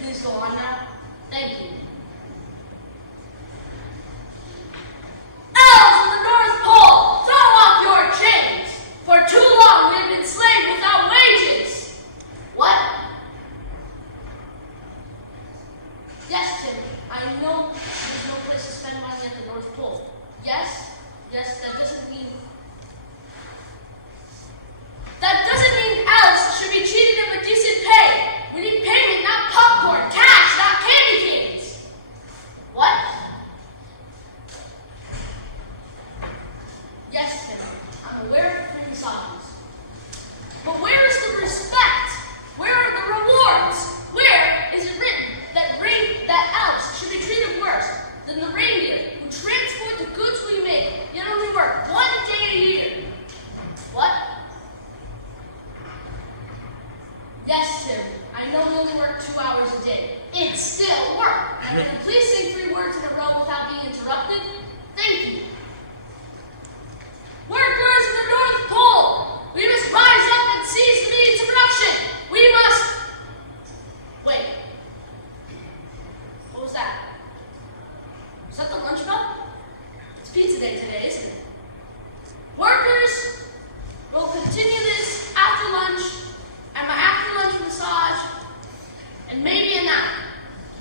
please go on now? Thank you. Elves of the North Pole, throw off your chains! For too long we have been slaves without wages! What? Yes, Tim, I know there's no place to spend money at the North Pole. Yes, that doesn't mean elves should be treated with decent pay. We need payment, not popcorn, cash, not candy canes. What? Yes, Tim, I'm aware of the misogynist. But where is the respect? Where are the rewards? Where is it written that elves should be treated worse than the reindeer who transport the goods we make, yet only work 1 day a year? What? Yes, Tim, I know we only work 2 hours a day. It's still work. And can you please say 3 words in a row without being interrupted? Thank you. Workers in the North Pole, we must rise up and seize the means of production. We must... Wait. What was that? Was that the lunch bell? It's pizza day today, isn't it? Workers will continue this after lunch, and my after lunch massage, and maybe a nap.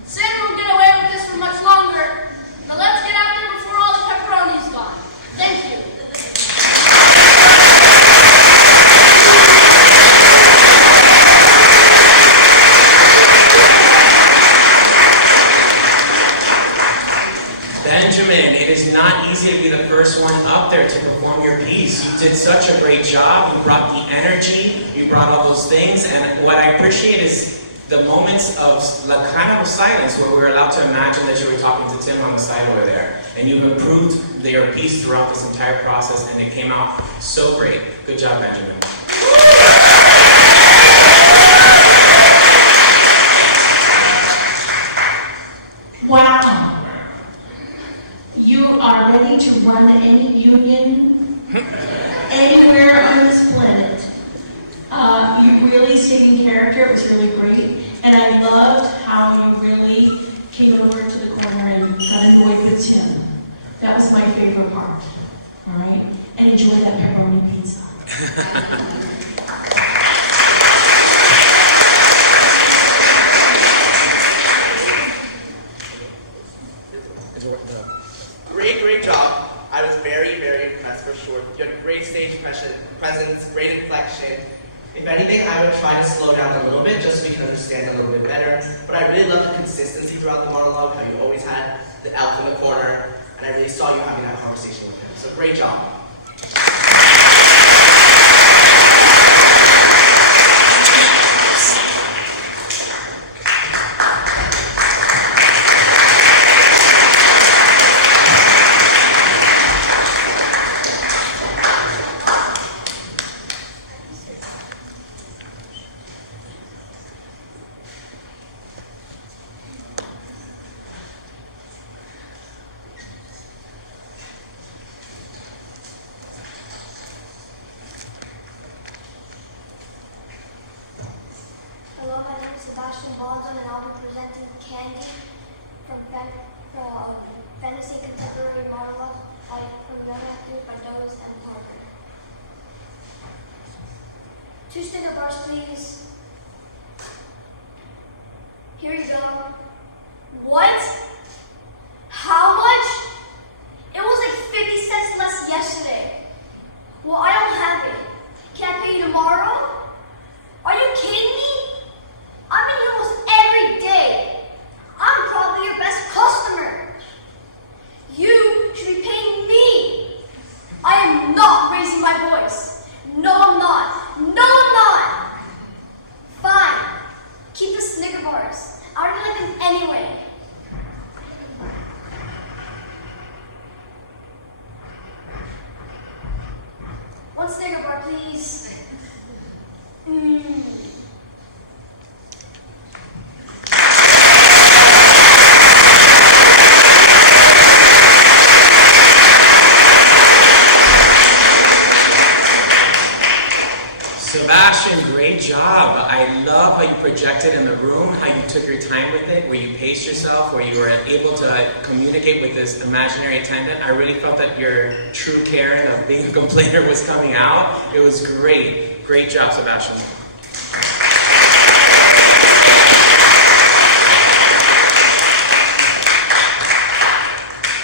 Santa won't get away with this for much longer. Now let's get out there before all the pepperoni's gone. Thank you. Benjamin, it is not easy to be the first one up there to perform your piece. You did such a great job. You brought the energy. You brought all those things. And what I appreciate is the moments of kind of silence where we were allowed to imagine that you were talking to Tim on the side over there. And you've improved your piece throughout this entire process, and it came out so great. Good job, Benjamin. Wow. You are ready to run any union anywhere on this planet. You really stayed in character. It was really great. And I loved how you really came over to the corner and got annoyed with Tim. That was my favorite part. All right? And enjoy that pepperoni pizza. Great job. I was very impressed for sure. You had great stage presence, great inflection. If anything, I would try to slow down a little bit just so we can understand a little bit better. But I really loved the consistency throughout the monologue, how you always had the elf in the corner, and I really saw you having that conversation with him. So great job. And I'll be presenting Candy from Fantasy Contemporary Monologue from Young Actors by Douglas and Parker. 2 sticker bars, please. Here you go. What? How much? It was like 50 cents less yesterday. Well, I don't have it. Can I pay you tomorrow? Are you kidding me? I'm in here almost every day. I'm probably your best customer. You should be paying me. I am not raising my voice. No, I'm not. No, I'm not. Fine. Keep the Snicker bars. I already like them anyway. time with it, where you paced yourself, where you were able to communicate with this imaginary attendant. I really felt that your true Karen of being a complainer was coming out. It was great. Great job, Sebastian.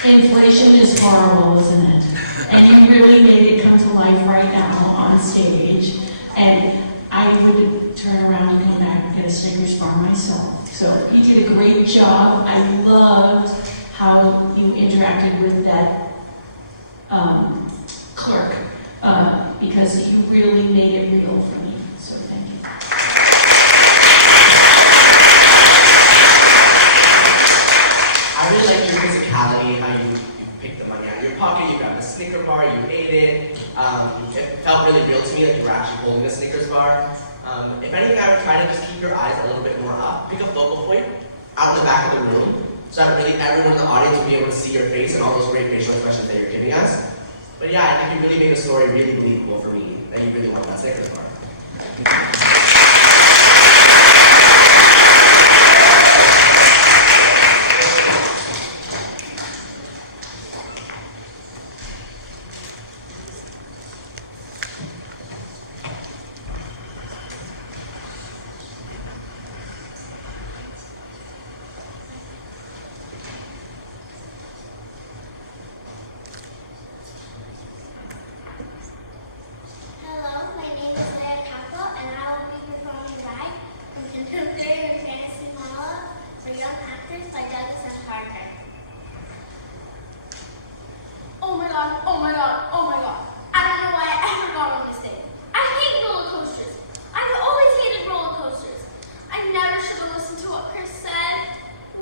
Inflation is horrible, isn't it? And you really made it come to life right now on stage. And I would turn around and come back and get a Snickers bar myself. So you did a great job. I loved how you interacted with that clerk because you really made it real for me. So thank you. I really liked your physicality, how you picked the money out of your pocket, you grabbed a Snicker bar, you ate it. It felt really real to me, like you were actually holding a Snickers bar. If anything, I would try to just keep your eyes a little bit more up. Pick a focal point out in the back of the room, so that really everyone in the audience will be able to see your face and all those great facial expressions that you're giving us. But yeah, I think you really made the story really believable for me, that you really want that Snickers bar. Hello, my name is Leah Campbell, and I will be performing live from Contemporary and Fantasy Monologue for Young Actors by Douglas and Parker. Oh my god, oh my god, oh my god. I don't know why I ever got on this thing. I hate roller coasters. I've always hated roller coasters. I never should have listened to what Chris said.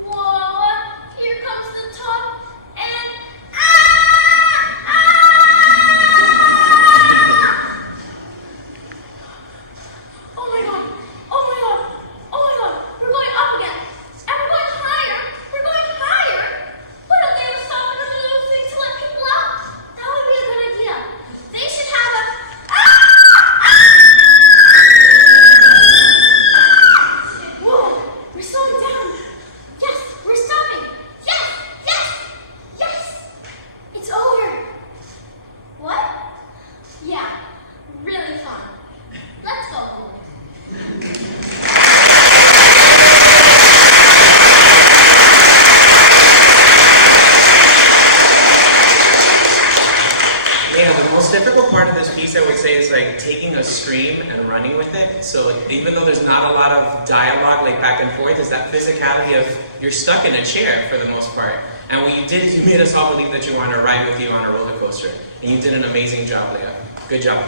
Whoa, here comes the top, and oh my god, oh my god, oh my god, we're going up again. And we're going higher, we're going higher. Why don't they ever stop in the middle of the thing to let people out? That would be a good idea. They should have a Whoa, we're slowing down. Yes, we're stopping. Yes, yes, yes. It's over. What? Yeah, really fun. Let's go. Yeah, the most difficult part of this piece, I would say, is like taking a scream and running with it. So like, even though there's not a lot of dialogue like back and forth, is that physicality of you're stuck in a chair for the most part. And what you did is you made us all believe that you wanted to ride with you on a roller coaster. And you did an amazing job, Leah. Good job.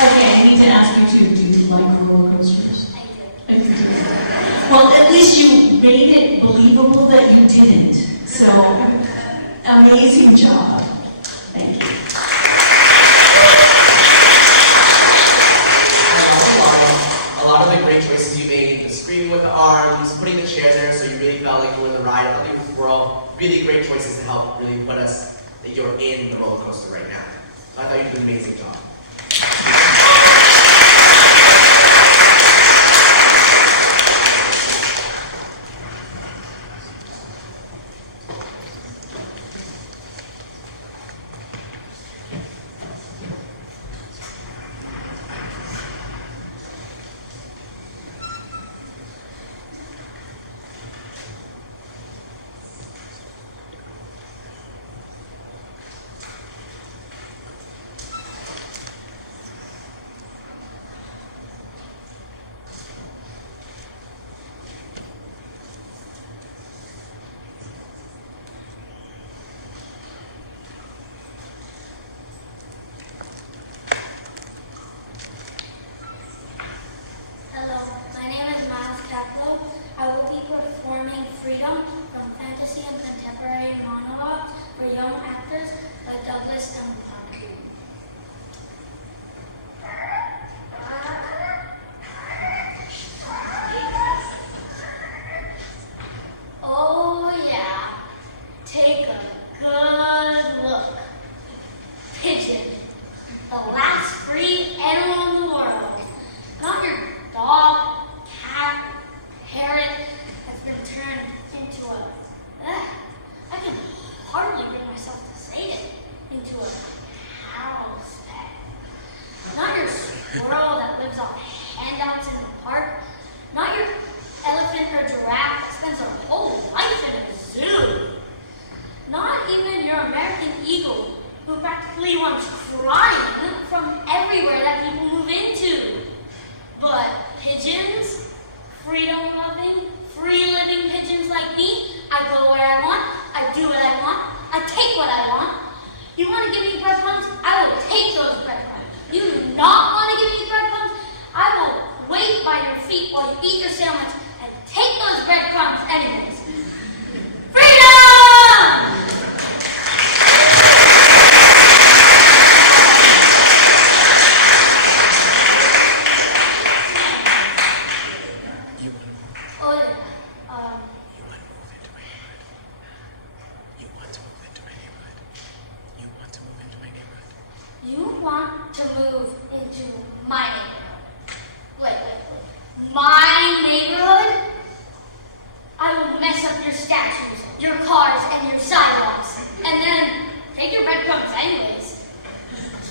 Okay, I need to ask you too, do you like roller coasters? I do. Well, at least you made it believable that you didn't. So, amazing job. Thank you. A lot of the great choices you made, the screaming with the arms, putting the chair there so you really felt like you were in the ride. I think these were all really great choices to help really put us that you're in the roller coaster right now. So I thought you did an amazing job. Hello, my name is Miles Caplow. I will be performing Freedom from Fantasy and Contemporary Monologues for Young Actors by Douglas and Parker. Oh yeah, take a good look. Pigeon, the last free animal in the world. Not your elephant or giraffe that spends their whole life in a zoo. Not even your American eagle, who practically runs crying from everywhere that people move into. But pigeons, freedom-loving, free-living pigeons like me, I go where I want, I do what I want, I take what I want. You want to give me breadcrumbs? I will take those breadcrumbs. You do not want to give me breadcrumbs? I will wait by your feet while you eat your sandwich and take those breadcrumbs anyways. Freedom! Oh yeah. You want to move into my neighborhood. Wait. My neighborhood? I will mess up your statues, your cars, and your sidewalks. And then take your breadcrumbs anyways.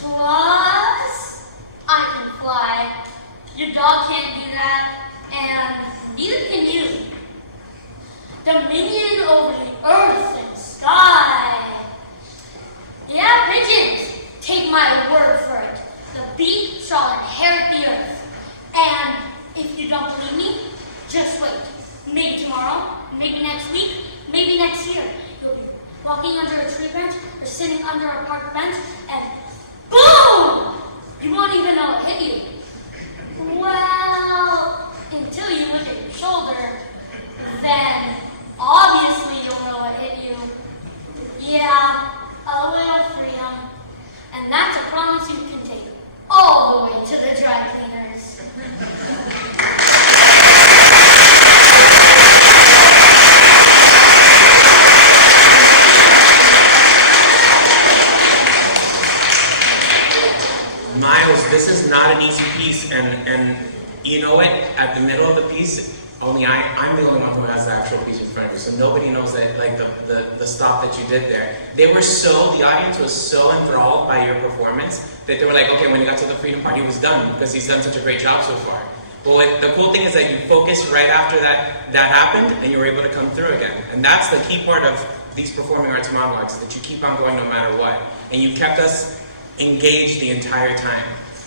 Plus, I can fly. Your dog can't do that. And neither can you. Dominion over the earth and sky. Yeah, pigeons. Take my word for it. The beak shall inherit the earth. And if you don't believe me, just wait. Maybe tomorrow, maybe next week, maybe next year. You'll be walking under a tree branch or sitting under a park bench and boom! You won't even know it hit you. Well, until you look at your shoulder, then obviously you'll know it hit you. Yeah, a little freedom. And that's a promise you can take all the way to the dry cleaners. Miles, this is not an easy piece, and you know it, at the middle of the piece, only I'm the only one who has the actual piece in front of me, so nobody knows that, like, the stop that you did there. The audience was so enthralled by your performance that they were like, okay, when he got to the freedom part, he was done, because he's done such a great job so far. But the cool thing is that you focused right after that happened, and you were able to come through again. And that's the key part of these performing arts monologues, that you keep on going no matter what. And you kept us engaged the entire time.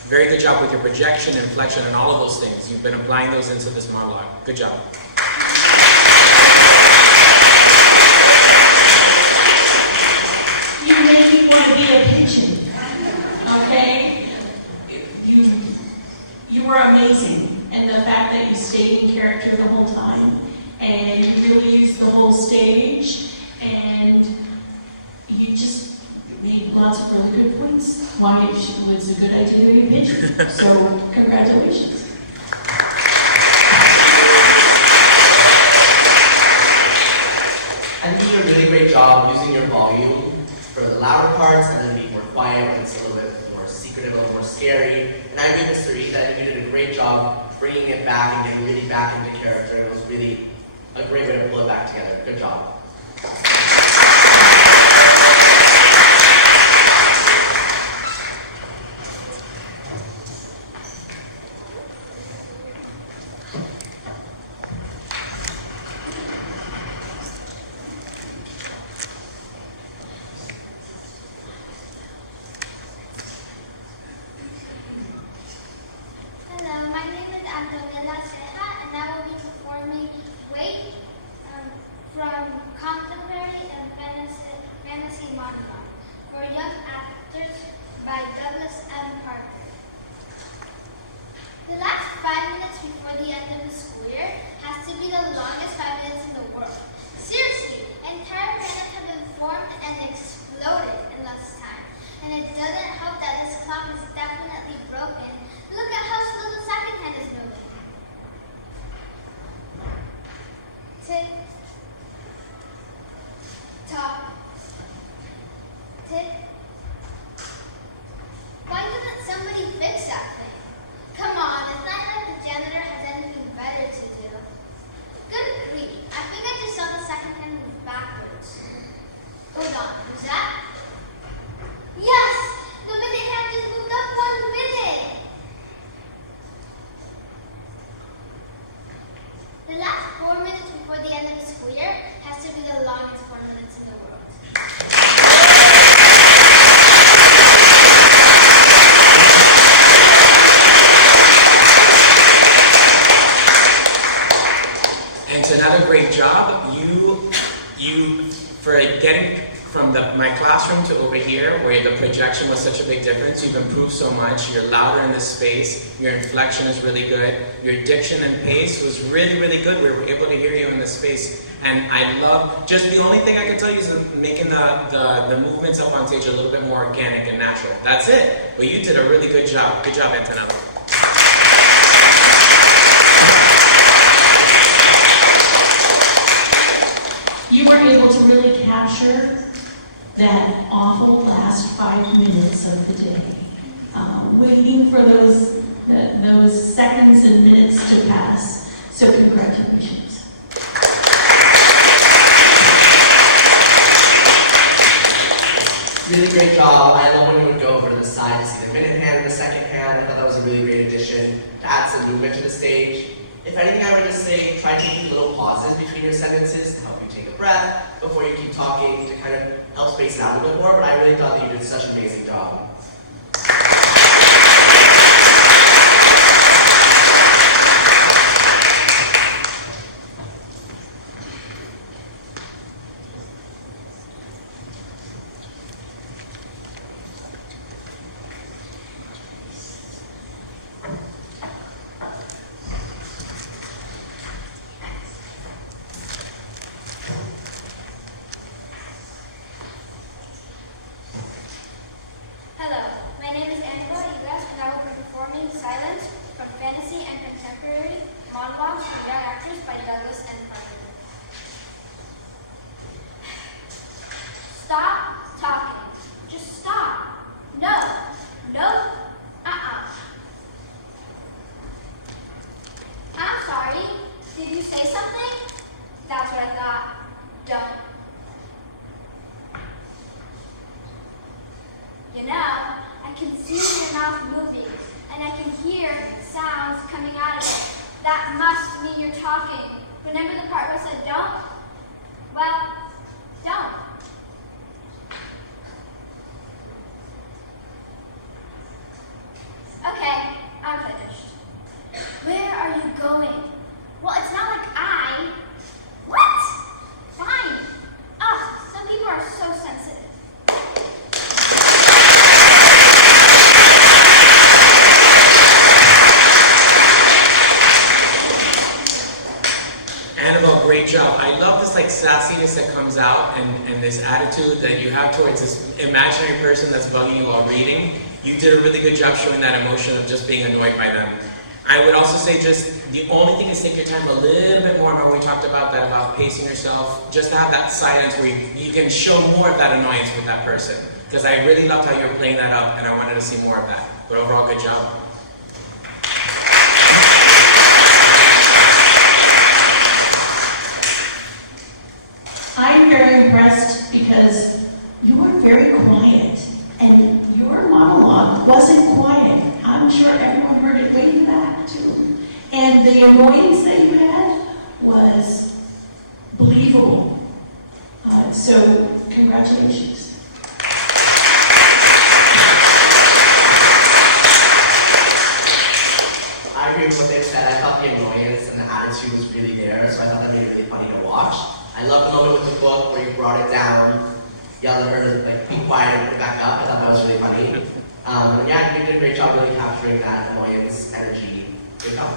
Very good job with your projection, inflection, and all of those things. You've been applying those into this monologue. Good job. You make me want to be a pigeon, okay? You were amazing, and the fact that you stayed in character the whole time, and you really used the whole stage, and you just made lots of really good points. Why it was a good idea to be a pigeon. So, congratulations. I think you did a really great job using your volume for the louder parts and then being more quiet when it's a little bit more secretive, a little more scary. And I agree with Sarita, I think you did a great job bringing it back and getting really back into character. It was really a great way to pull it back together. Good job. The last 4 minutes before the end of the school year has to be the longest 4 minutes in the world. And to another great job, you for getting from my classroom to over here, where the projection was such a big difference. You've improved so much. You're louder in this space. Your inflection is really good. Your diction and pace was really, really good. We were able to hear you in this space. And I love, just the only thing I can tell you is making the movements up on stage a little bit more organic and natural. That's it. But you did a really good job. Good job, Antonella. You were able to really capture that awful last 5 minutes of the day, waiting for those seconds and minutes to pass. So congratulations. Really great job. I love when you would go over to the side to see the minute hand and the second hand. I thought that was a really great addition to add some movement to the stage. If anything, I would just say try to keep little pauses between your sentences to help you take a breath before you keep talking to kind of help space it out a little bit more, but I really thought that you did such an amazing job. Silence from Fantasy and Contemporary Monologues for Young Actors by Douglas and Parker. Stop talking. Just stop. No. No. I'm sorry. Did you say something? That's what I thought. Don't. You know, I can see your mouth moving. And I can hear sounds coming out of it. That must mean you're talking. Remember the part where I said don't? Well, don't. Okay, I'm finished. Where are you going? Well, it's not like What? Fine. Some people are so sensitive. Great job. I love this sassiness that comes out and this attitude that you have towards this imaginary person that's bugging you while reading. You did a really good job showing that emotion of just being annoyed by them. I would also say just the only thing is take your time a little bit more. Remember we talked about that, about pacing yourself, just to have that silence where you can show more of that annoyance with that person. Because I really loved how you were playing that up and I wanted to see more of that. But overall, good job. I'm very impressed because you were very quiet and your monologue wasn't quiet. I'm sure everyone heard it way in the back too. And the annoyance that you had was believable. So congratulations. I agree with what they said. I thought the annoyance and the attitude was really there, so I thought that made it really funny to watch. I love the moment with the book where you brought it down, yelled at her to be quiet and put it back up. I thought that was really funny. And yeah, you did a great job really capturing that annoyance, energy. Good job.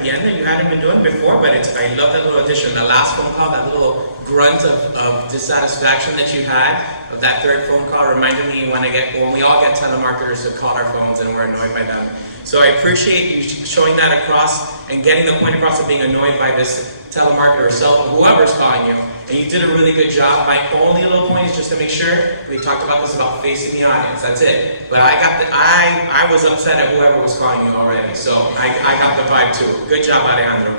at the end that you hadn't been doing before, but I love that little addition. The last phone call, that little grunt of dissatisfaction that you had, of that third phone call, reminded me when we all get telemarketers who call our phones and we're annoyed by them. So I appreciate you showing that across and getting the point across of being annoyed by this telemarketer or whoever's calling you. And you did a really good job. My only little point is just to make sure, we talked about this about facing the audience, that's it. But I was upset at whoever was calling you already, so I got the vibe too. Good job, Alejandro.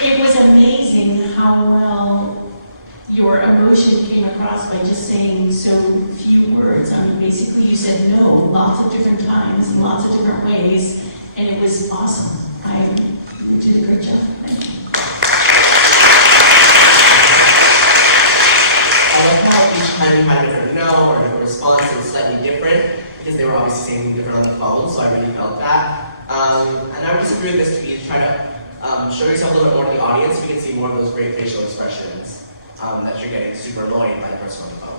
It was amazing how well your emotion came across by just saying so few words. I mean, basically you said no lots of different times in lots of different ways, and it was awesome. You did a great job. Thank you. I like how each time you had a different no or a response that was slightly different, because they were obviously saying different on the phone, so I really felt that. And I would just agree with this to try to show yourself a little bit more to the audience. We can see more of those great facial expressions that you're getting super annoyed by the person on the phone.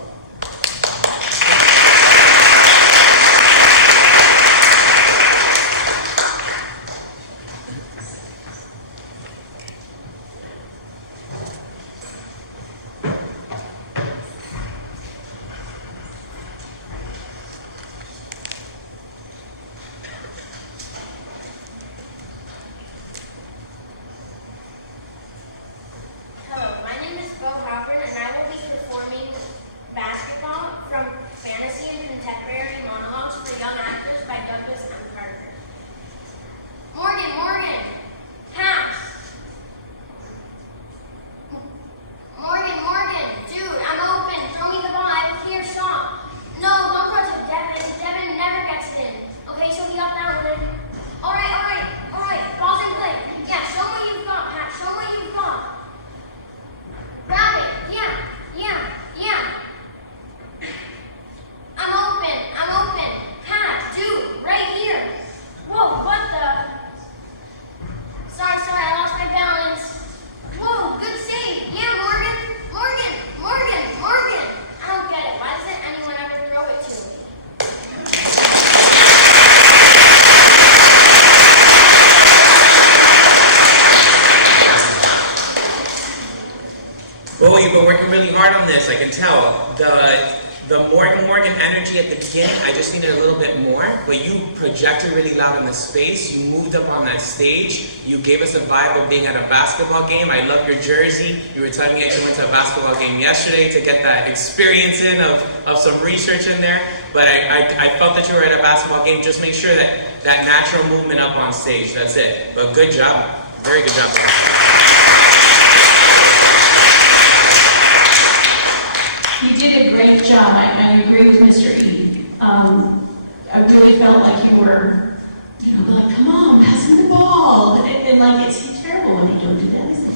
Well, you've been working really hard on this, I can tell. The Morgan energy at the beginning, I just needed a little bit more, but you projected really loud in the space, you moved up on that stage, you gave us a vibe of being at a basketball game. I love your jersey. You were telling me that you went to a basketball game yesterday to get that experience in of some research in there, but I felt that you were at a basketball game. Just make sure that natural movement up on stage, that's it. But good job, very good job. You did a great job. I agree with Mr. E. I really felt like you were, like, come on, pass me the ball. And like, it's terrible when you don't do that, isn't it?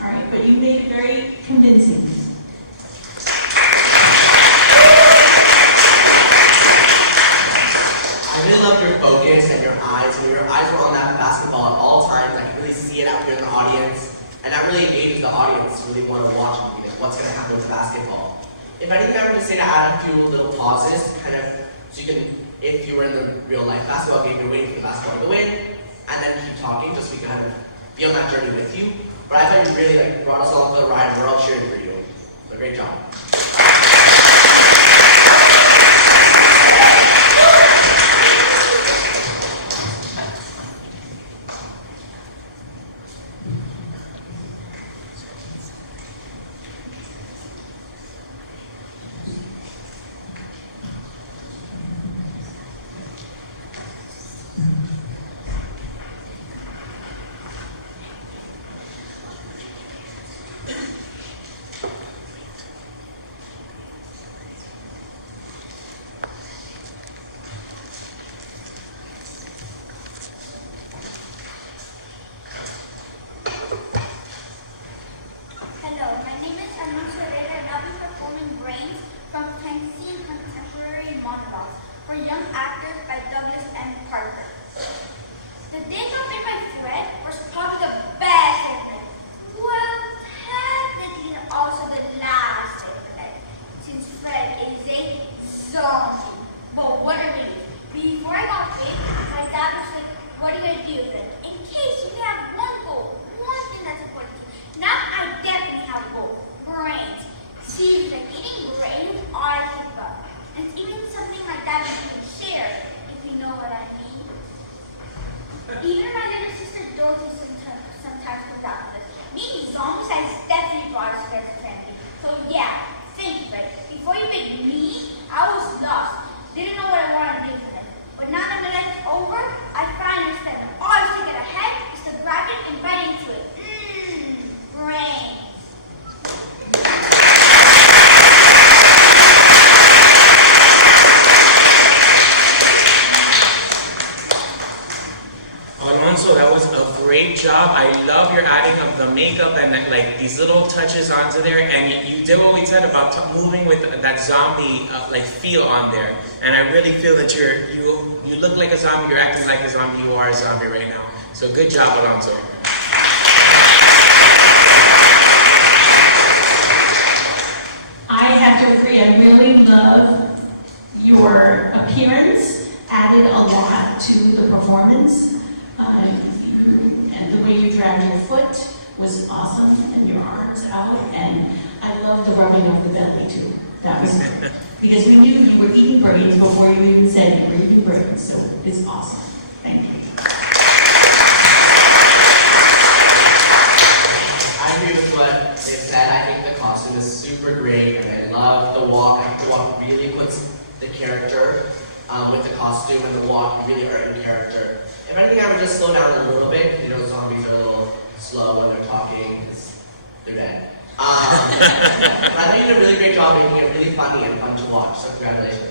All right, but you made it very convincing. I really loved your focus and your eyes. When your eyes were on that basketball at all times, I could really see it out here in the audience. And that really engages the audience to really want to watch what's going to happen with the basketball. If anything, I would just say to add a few little pauses, kind of, so you can, if you were in the real life basketball game, you're waiting for the basketball to go in, and then keep talking, just so we can kind of be on that journey with you. But I thought you really brought us along for the ride, and we're all cheering for you. So great job. love your adding of the makeup and like these little touches onto there, and you did what we said about moving with that zombie like feel on there. And I really feel that you look like a zombie, you're acting like a zombie, you are a zombie right now. So good job, Alonso. I have to agree, I really love your appearance, added a lot to the performance. And the way you dragged your foot was awesome, and your arms out, and I love the rubbing of the belly too. That was because we knew you were eating brains before you even said you were eating brains, so it's awesome. Thank you. I agree with what they said. I think the costume is super great, and I love the walk. I think the walk really puts the character with the costume, and the walk really are in character. If anything, I would just slow down a little bit. You know, zombies are a little slow when they're talking because they're dead. But I think you did a really great job making it really funny and fun to watch. So congratulations.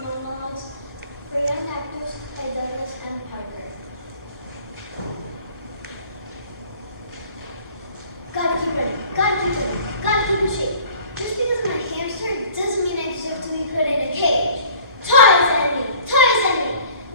Monologues for young actors by Douglas and Parker. Gotta keep ready, gotta keep ready, gotta keep in shape. Just because I'm a hamster doesn't mean I deserve to be put in a cage. Toy's enemy,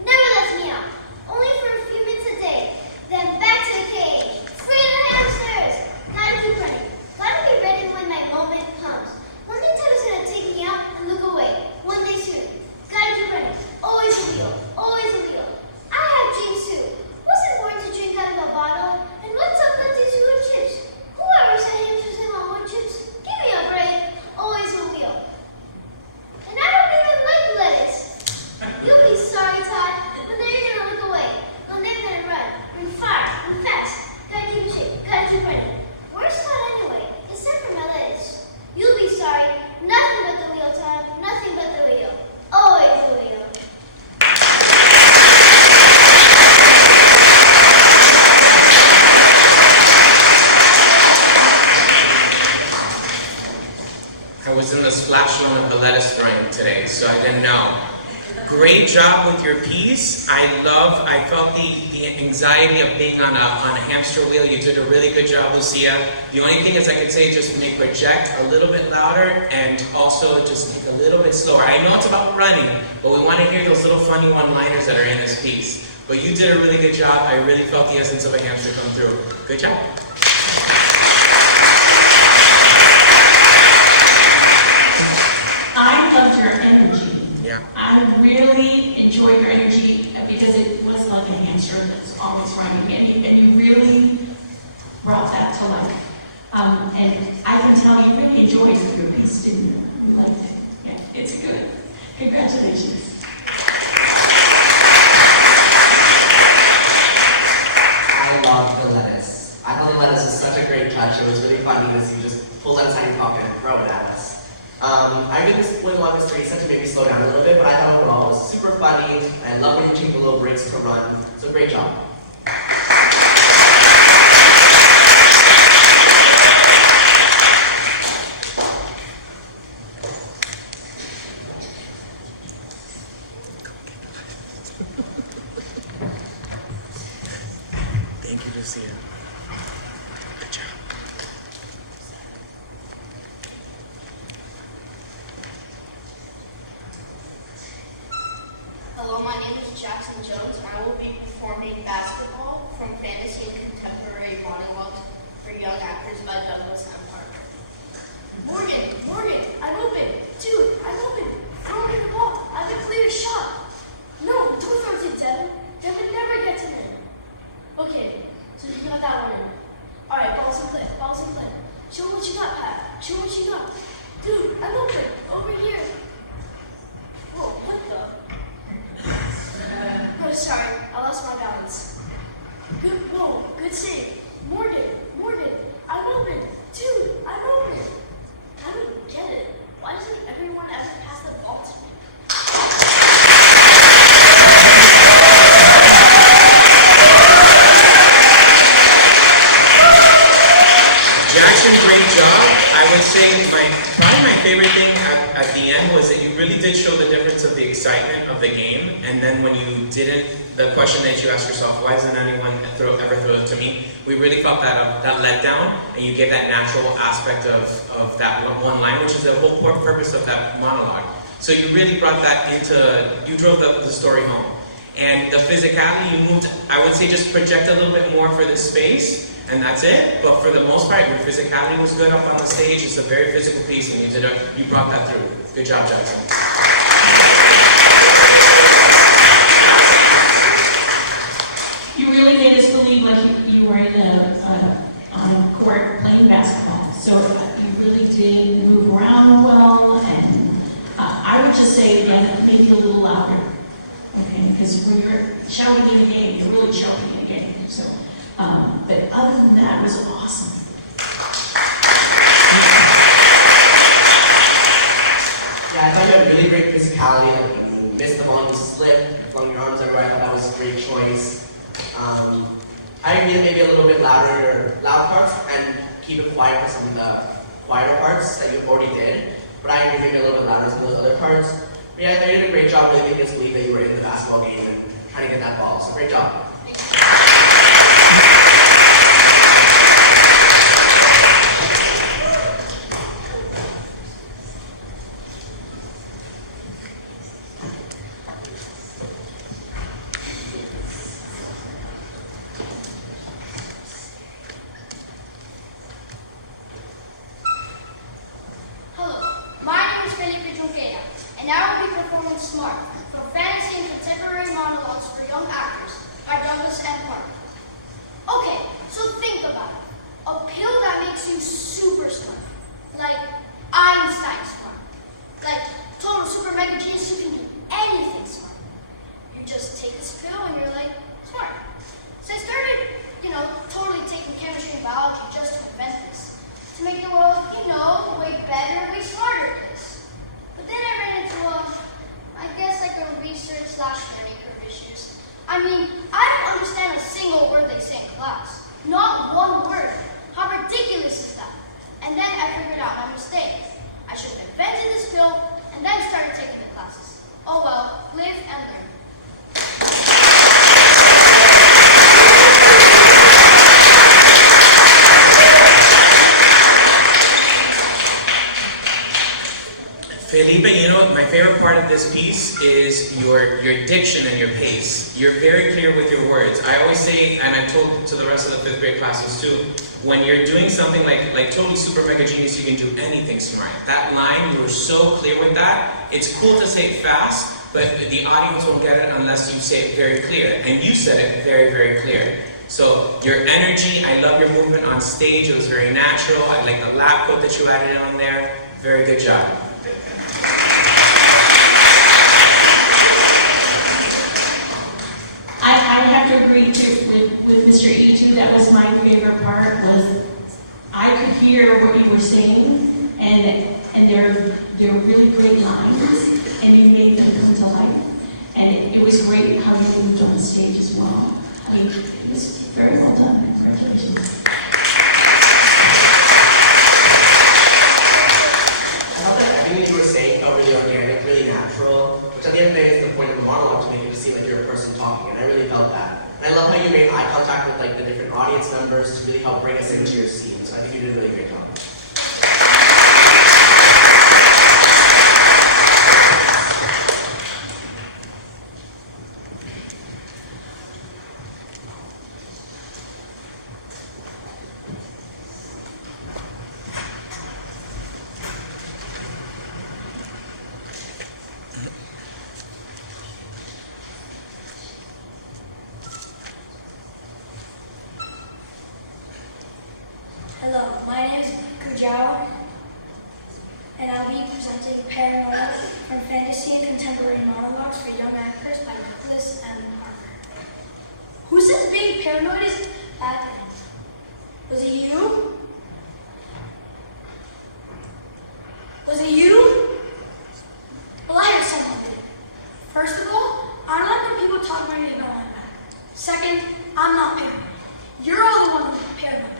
never lets me out. Only for a few minutes a day, then back to the cage. Free the hamsters! Gotta keep running, gotta be ready when my moment comes. One day Ted is gonna take me out and look away. One day soon. Gotta keep running. Always a wheel. Always a wheel. I have dreams too. Wasn't born to drink out of a bottle. And what's up with these wood chips? Whoever said hamsters didn't want wood chips? Give me a break. Always a wheel. And I don't even like lettuce. You'll be sorry, Todd, but then you're gonna look away. When they're gonna run far, run fast. Gotta keep in shape. Gotta keep running. Where's Todd anyway? Except for my lettuce. You'll be sorry. Nothing but the wheel, Todd. Nothing but the wheel. Always the wheel. I was in the splash room of the lettuce throwing today, so I didn't know. Great job with your piece. I felt the anxiety of being on a hamster wheel. You did a really good job, Lucia. The only thing is I could say just make project a little bit louder and also just make a little bit slower. I know it's about running, but we want to hear those little funny one-liners that are in this piece. But you did a really good job. I really felt the essence of a hamster come through. Good job. I loved your energy. Yeah. I really enjoyed your energy because it was like a hamster that's always running, and you really brought that to life. And I can tell you really enjoyed your piece, didn't you? You liked it. Yeah, it's good. Congratulations. I love the lettuce. I thought the lettuce was such a great touch. It was really funny to see you just pull that inside your pocket and throw it at us. I did this monologue research to maybe slow down a little bit, but I thought overall it was super funny. I love when you take the little breaks to run. So great job. Thank you, Lucia. Good job. Hello, my name is Jackson Jones. I will be performing basketball from Fantasy and Contemporary Monologues for Young Actors by Douglas M. Parker. Morgan, I'm open. Dude, I'm open. Throw me the ball. I have a clear shot. No, don't throw it to Devin. Devin never gets it in. Okay, so you got that one in. Alright, balls in play. Show what you got, Pat. Show what you got. Dude, I'm open. Over here. Whoa, what the? Oh, sorry, I lost my balance. Good save. Morgan, I'm open. Dude, I'm open. I don't get it. Why doesn't everyone ever pass the ball to me? Jackson, great job. I would say probably my favorite thing at the end was that you really did show the difference of the excitement of the game, and then when you didn't, the question that you asked yourself, why doesn't anyone ever throw it to me? We really felt that let down, and you gave that natural aspect of that one line, which is the whole purpose of that monologue. So you really brought that you drove the story home. And the physicality, you moved, I would say just project a little bit more for the space, and that's it. But for the most part, your physicality was good up on the stage. It's a very physical piece, and you brought that through. Good job, Jackson. You really made us believe like you were on a court playing basketball. So you really did move around well, and I would just say again, maybe a little louder, okay? Because when you're shouting in a game, you're really shouting in a game. So, but other than that, it was awesome. Yeah, I thought you had really great physicality. Like, when you missed the ball, you slipped, you flung your arms everywhere. I thought that was a great choice. I agree that maybe a little bit loud parts and keep it quiet for some of the quieter parts that you already did. But I agree maybe a little bit louder some of those other parts. But yeah, I thought you did a great job really making us believe that you were in the basketball game and trying to get that ball. So great job. And I will be performing Smart from Fantasy and Contemporary Monologues for Young Actors by Douglas M. Parker. Okay, so think about it. A pill that makes you super smart. Like Einstein smart. Like total super mega genius, you can do anything smart. You just take this pill and you're like, smart. So I started, totally taking chemistry and biology just to invent this. To make the world, way better, way smarter place. But then I ran into, a research/learning curve issues. I mean, I don't understand a single word they say in class. Not one word. How ridiculous is that? And then I figured out my mistake. I should have invented this pill and then started taking the classes. Oh well, live and learn. Felipe, my favorite part of this piece is your diction and your pace. You're very clear with your words. I always say, and I'm told to the rest of the 5th grade classes too, when you're doing something like totally super mega genius, you can do anything smart. That line, you were so clear with that. It's cool to say it fast, but the audience won't get it unless you say it very clear. And you said it very, very clear. So your energy, I love your movement on stage. It was very natural. I like the lab coat that you added on there. Very good job. I have to agree with Mr. E2. That was my favorite part. Was I could hear what you were saying, and they're really great lines, and you made them come to life. And it was great how you moved on the stage as well. I mean, it was very well done. Congratulations. I thought that everything you were saying felt really organic, really natural, which at the end of the day is the point of the monologue, to make it seem like you're a person talking, and I really felt that. And I love how you made eye contact with like the different audience members to really help bring us into your scene. So I think you did a really great job. Hello, my name is Kujao, and I'll be presenting Paranoia from Fantasy and Contemporary Monologues for Young Actors by Douglas M. Parker. Who says being paranoid is bad? Was it you? Was it you? Well, I heard someone did. First of all, I don't like when people talk about me about my back. Second, I'm not paranoid. You're all the one who's paranoid.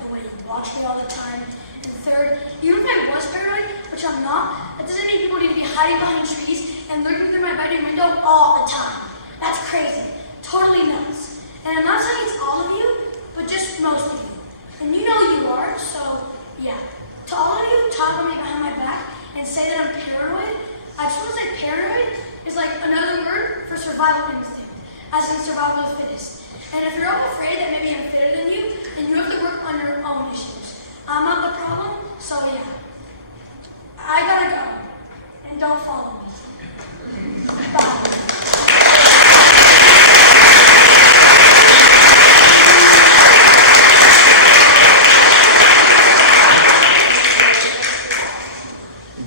Watch me all the time. And third, even if I was paranoid, which I'm not, that doesn't mean people need to be hiding behind trees and looking through my bedroom window all the time. That's crazy. Totally nuts. And I'm not saying it's all of you, but just most of you. And you know you are, so yeah. To all of you who talk about me behind my back and say that I'm paranoid, I just want to say paranoid is like another word for survival instinct, as in survival of the fittest. And if you're all afraid that maybe I'm fitter than you, then you have to work on your own issues. I'm not the problem, so yeah. I gotta go. And don't follow me. Bye.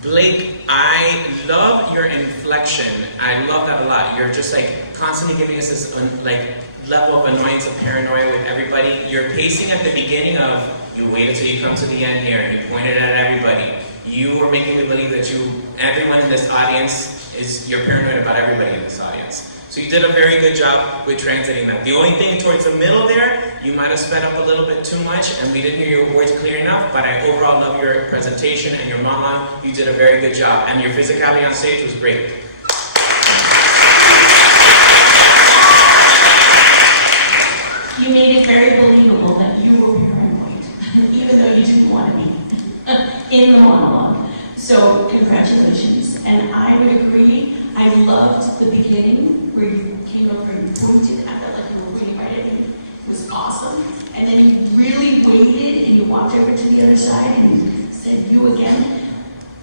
Blake, I love your inflection. I love that a lot. You're just like constantly giving us this level of annoyance and paranoia with everybody. Your pacing at the beginning of, you wait until you come to the end here, and you pointed at everybody. You were making me believe that everyone in this audience you're paranoid about everybody in this audience. So you did a very good job with translating that. The only thing towards the middle there, you might have sped up a little bit too much, and we didn't hear your words clear enough, but I overall love your presentation and your monologue. You did a very good job, and your physicality on stage was great. You made it very believable that you were paranoid, even though you didn't want to be in the monologue. So congratulations. And I would agree, I loved the beginning where you came over and pointed. I felt like you were really right at me. It was awesome. And then you really waited and you walked over to the other side and you said you again.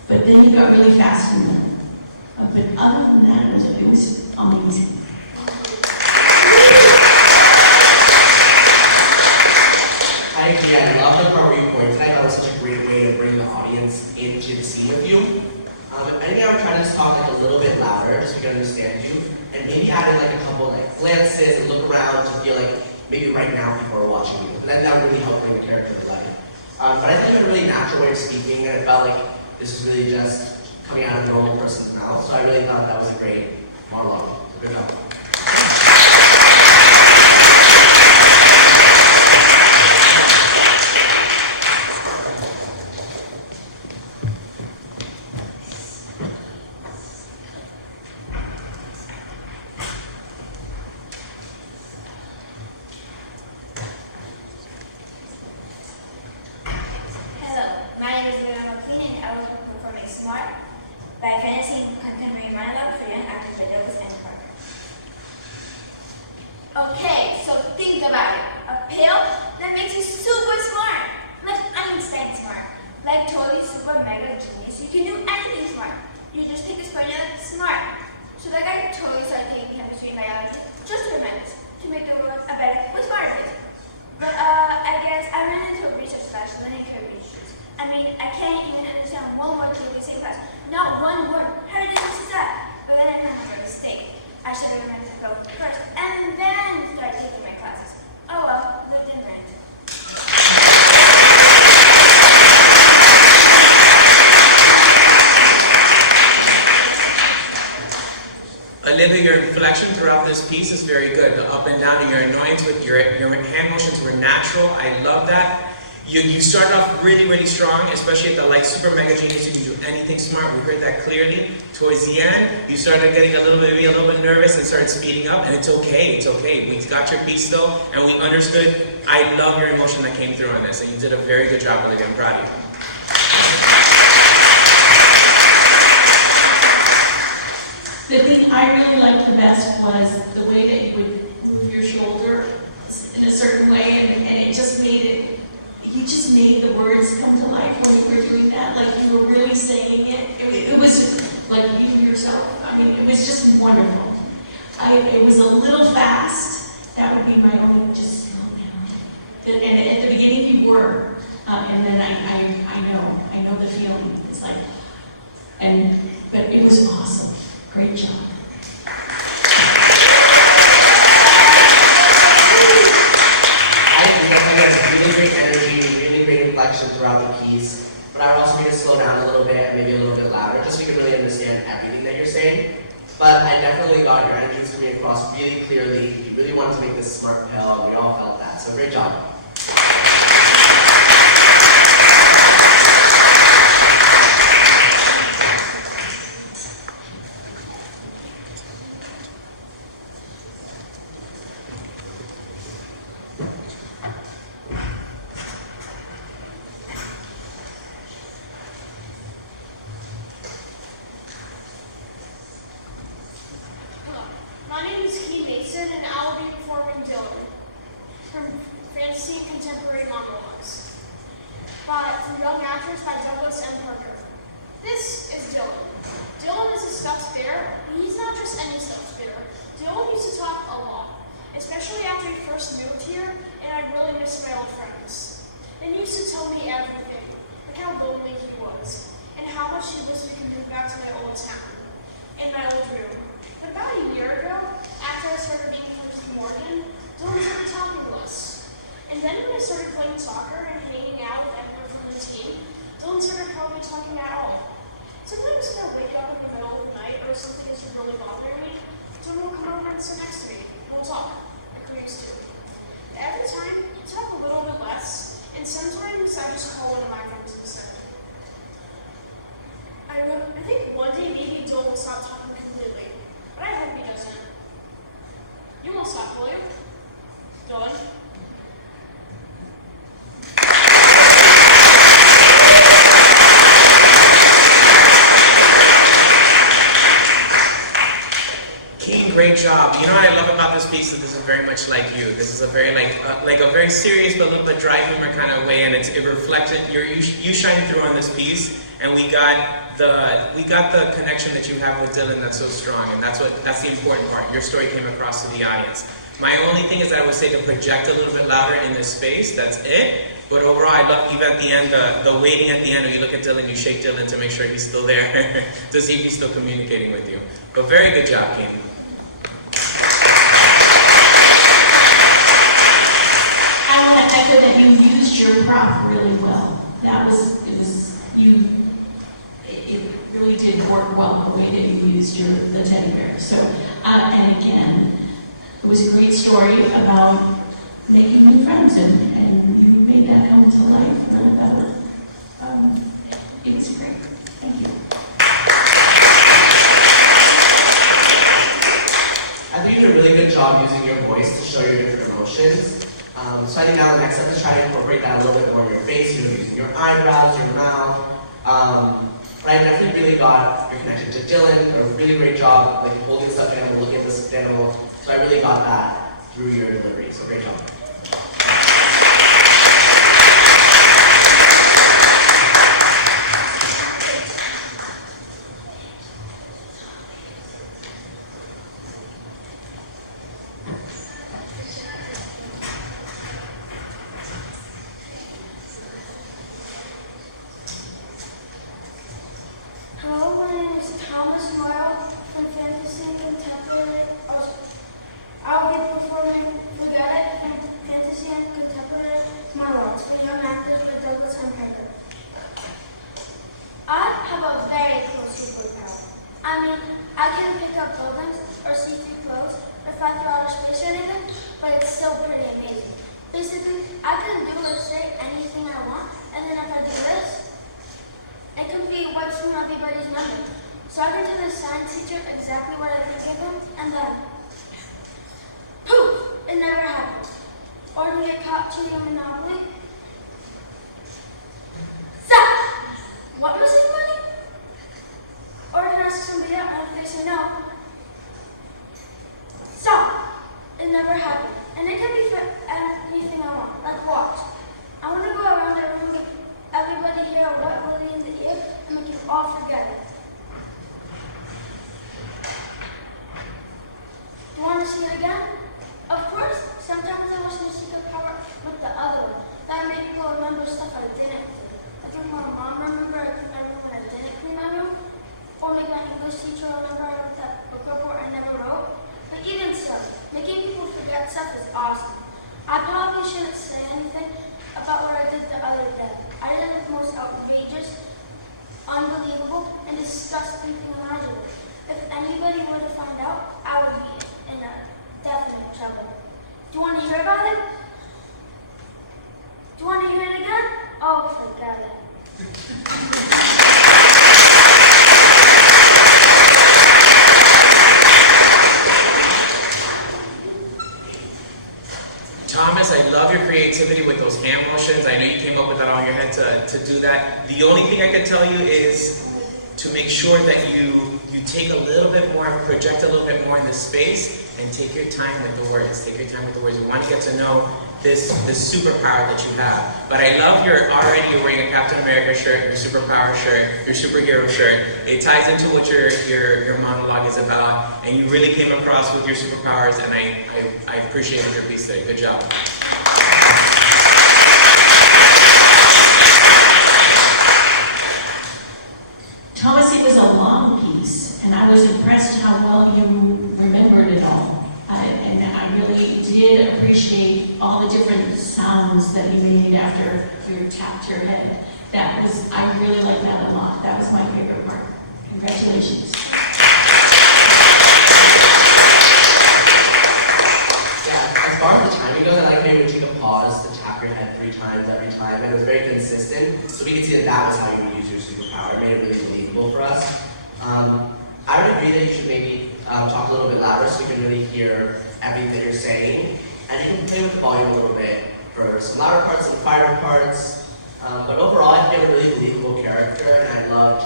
But then you got really fast in there. But other than that, it was amazing. I agree. I love the part where you pointed. I thought it was such a great way to bring the audience into the scene with you. I think I would try to just talk a little bit louder, just so we can understand you, and maybe add in a couple glances and look around to feel like maybe right now people are watching you. And then that would really help bring the character to life. But I think you had a really natural way of speaking, and it felt like this was really just coming out of a normal person's mouth. So I really thought that was a great monologue. Good job. by Fantasy Contemporary Monologues for Young Actors by Douglas M. Parker. Okay, so think about it. A pill that makes you super smart. Like Einstein smart. Like totally super mega genius. You can do anything smart. You just take this formula, smart. So that guy totally started taking chemistry and biology just for minutes to make the world a better, way smarter place. But I guess I ran into a research class learning code issues. I mean, I can't even understand one word in the same class. Not one word. How did I do that? But then I found my mistake. I should have learned to go first and then start taking my classes. Oh well, lived and learned. Olivia, your inflection throughout this piece is very good. The up and down and your annoyance with your hand motions were natural. I love that. You started off really, really strong, especially at the super mega genius. You can do anything smart. We heard that clearly. Towards the end, you started getting a little bit nervous and started speeding up, and it's okay. It's okay. We got your piece though, and we understood. I love your emotion that came through on this, and you did a very good job, Olivia. I'm proud of you. The thing I really liked the best was the way that you would move your shoulder in a certain way, and it just made it, you just made the words come to life when you were doing that, like you were really saying it. It was like you yourself. I mean, it was just wonderful. It was a little fast. That would be my only, just slow down. And at the beginning you were, and then I know the feeling. It's like, but it was awesome. Great job. I think that you had really great energy, really great inflection throughout the piece, but I would also need to slow down a little bit, maybe a little bit louder, just so we can really understand everything that you're saying. But I definitely got your energy coming across really clearly. You really wanted to make this smart pill, and we all felt that, so great job. My name is Key Mason, and I will be performing Dylan from Fantasy and Contemporary Monologues from Young Actors by Douglas M. Parker. This is Dylan. Dylan is a stuffed bear, but he's not just any stuffed bear. Dylan used to talk a lot, especially after he first moved here, and I really miss my old friends. And he used to tell me everything, like how lonely he was, and how much he wished we could move back to my old town, in my old room. But about a year ago, after I started being close to Morgan, Dylan started talking to us. And then when I started playing soccer and hanging out with everyone from the team, Dylan started probably talking at all. Sometimes when I wake up in the middle of the night or something is really bothering me, Dylan will come over and sit next to me, and we'll talk, like we used to. Every time, he talk a little bit less, and sometimes I just call one of my friends instead. I think one day maybe Dylan will stop talking completely. But I hope he doesn't. You won't stop, will you? Dylan? Keen, great job. You know what I love about this piece? That this is very much like you. This is a very like a very serious but a little bit dry humor kind of way, and it reflected you shining through on this piece, and we got the connection that you have with Dylan that's so strong, and that's the important part. Your story came across to the audience. My only thing is that I would say to project a little bit louder in this space. That's it. But overall, I love even at the end, the waiting at the end, when you look at Dylan, you shake Dylan to make sure he's still there, to see if he's still communicating with you. But very good job, Kane. I want to echo that you used your prop really well. It really did work well the way that you used the teddy bear. So, and again, it was a great story about making new friends, and you made that come to life really well. It was great. Thank you. I think you did a really good job using your voice to show your different emotions. So I think now the next step is try to incorporate that a little bit more in your face, using your eyebrows, your mouth. But I definitely really got your connection to Dylan, a really great job, like holding stuffed animal, looking at the stuffed animal. So I really got that through your delivery, so great job. can pick up buildings or see through clothes or fly through outer space or anything, but it's still pretty amazing. Basically, I can do or say anything I want, and then if I do this, it can be what's from everybody's memory. So I can tell the science teacher exactly what I think of them, and then poof! It never happens. Or to get caught cheating on Monopoly. Stop! What, missing money? Or I can ask somebody out, and if they say no, stop! It never happened. And it can be for anything I want, like watch. I want to go around the room with everybody here what really in the ear and make you all forget it. Do you want to see it again? Of course, sometimes I wish the secret power with the other one. That would make people remember stuff I didn't do. Like if my mom remember I cleaned my room when I didn't clean my room. Or make my English teacher remember I wrote that book report I never wrote. But even so, making people forget stuff is awesome. I probably shouldn't say anything about what I did the other day. I did the most outrageous, unbelievable, and disgusting thing imaginable. If anybody were to find out, I would be in a definite trouble. Do you want to hear about it? Do you want to hear it again? Oh, forget it. Thomas, I love your creativity with those hand motions. I know you came up with that on your head to do that. The only thing I can tell you is to make sure that you take a little bit more, project a little bit more in the space, and take your time with the words. Take your time with the words. We want to get to know this superpower that you have. But I love you're wearing a Captain America shirt, your superpower shirt, your superhero shirt. It ties into what your monologue is about, and you really came across with your superpowers, and I appreciated your piece today. Good job. Thomas, it was a long piece, and I was impressed how well you remembered it all. And I really did appreciate all the different sounds that you made after you tapped your head. I really liked that a lot. That was my favorite part. Congratulations. Yeah, as far as the timing goes, I like how you would take a pause to tap your head 3 times every time, and it was very consistent, so we could see that was how you would use your superpower. It made it really believable for us. I would agree that you should maybe talk a little bit louder so we can really hear everything you're saying, and you can play with the volume a little bit for some louder parts and quieter parts. But overall, I think you have a really believable character, and I thought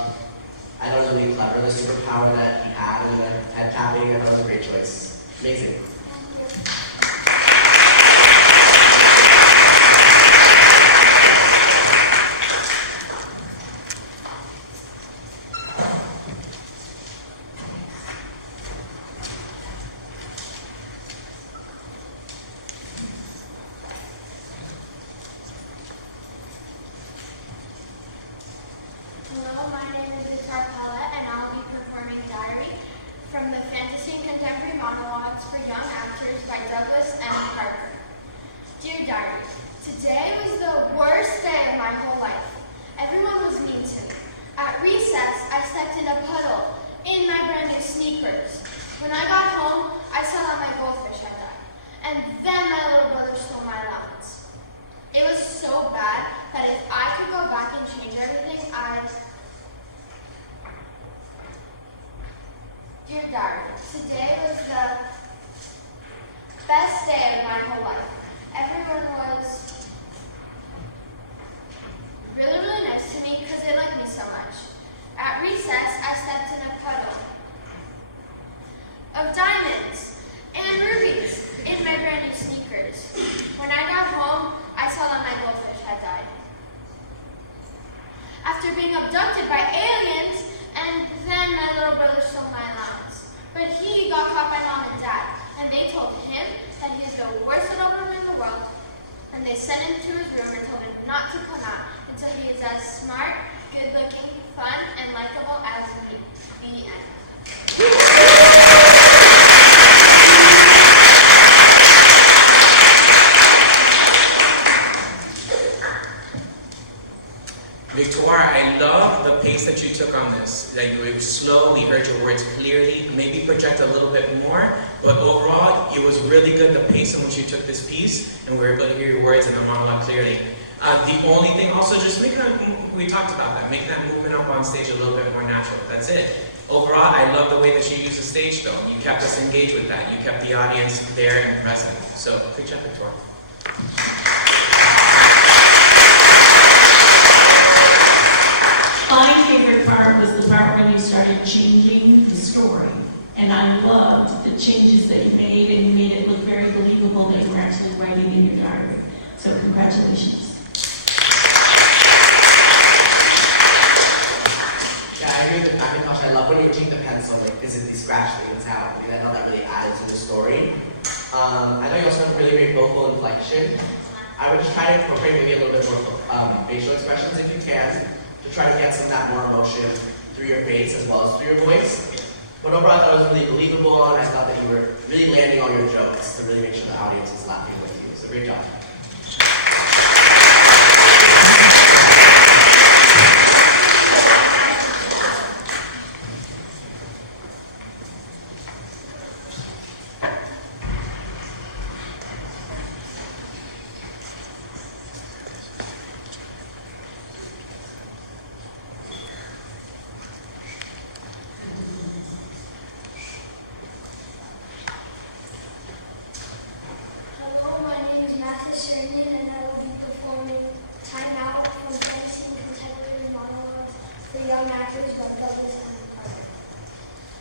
it was really clever, the superpower that he had, and the head tapping. I thought it was a great choice. Amazing. Hello, my name is Carpella, and I'll be performing Diary from the Fantasy and Contemporary Monologues for Young Actors by Douglas M. Parker. Dear Diary, today was the worst day of my whole life. Everyone was mean to me. At recess, I stepped in a puddle in my brand new sneakers. When I got home, I saw that my goldfish had died, and then my little brother stole my allowance. It was so bad that if I could go back and change everything, Dear Diary, today was the best day of my whole life. Everyone was really, really nice to me because they liked me so much. At recess, I stepped in a puddle of diamonds and rubies in my brand new sneakers. When I got home, I saw that my goldfish had died. After being abducted by aliens, and then my little brother stole my allowance. But he got caught by Mom and Dad, and they told him that he's the worst little room in the world. And they sent him to his room and told him not to come out until he is as smart, good-looking, fun, and likable as me. The end. Victoire, I love the pace that you took on this. that you were slow, we heard your words clearly, maybe project a little bit more, but overall, it was really good, the pace in which you took this piece, and we were able to hear your words in the monologue clearly. The only thing also, just make that, we talked about that, make that movement up on stage a little bit more natural, that's it. Overall, I love the way that you used the stage though. You kept us engaged with that. You kept the audience there and present. So, good job, Victoria. My favorite part was the part when you started changing the story. And I loved the changes that you made, and you made it look very believable that you were actually writing in your diary. So congratulations. Yeah, I agree with the Macintosh. I love when you would take the pencil, like physically scratch things out. I know that really added to the story. I know you also have really great vocal inflection. I would just try to incorporate maybe a little bit more facial expressions if you can, to try to get some of that more emotion through your face as well as through your voice. But overall, I thought it was really believable, and I thought that you were really landing on your jokes to really make sure the audience is laughing with you. So great job.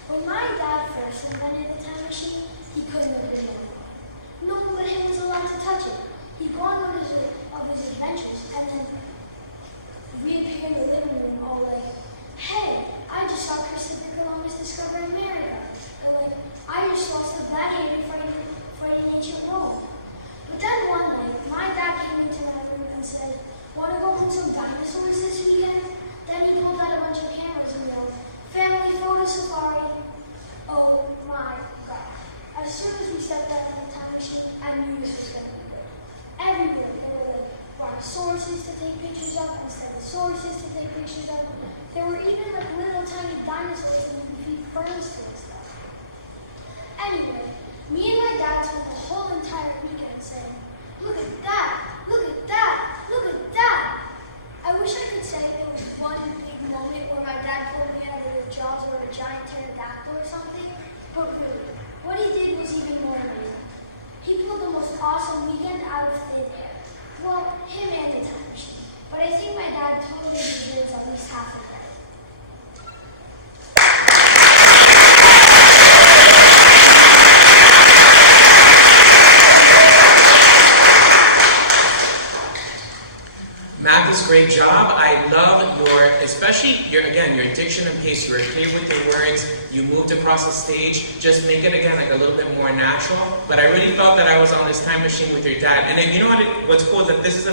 When my dad first invented the time machine, he couldn't have been more. No one but him was allowed to touch it. He'd go on his adventures and then reappear in the living room all like, hey, I just saw Christopher Columbus discover America. Or like, I just lost the Black Haven fighting ancient Rome. But then one night, my dad came into my room and said, want to go hunt some dinosaurs this weekend? Then he pulled out a bunch of cameras and yelled, family photo safari. Oh my God. As soon as we stepped out of the time machine, I knew this was going to be good. Everywhere, there were like brontosauruses to take pictures of and stegosauruses to take pictures of. There were even like little tiny dinosaurs that we could feed ferns to and stuff. Anyway, me and my dad spent the whole entire weekend saying, look at that, look at that, look at that. I wish I could say there was one big moment where my dad pulled me out of the jaws of a giant pterodactyl or something, but really, what he did was even more amazing. He pulled the most awesome weekend out of thin air. Well, him and the time machine. But I think my dad totally deserves at least half of credit. Mathis, great job. I love especially your diction and pace. You were clear with your words. You moved across the stage. Just make it again like a little bit more natural. But I really felt that I was on this time machine with your dad. And then, you know what's cool is that this is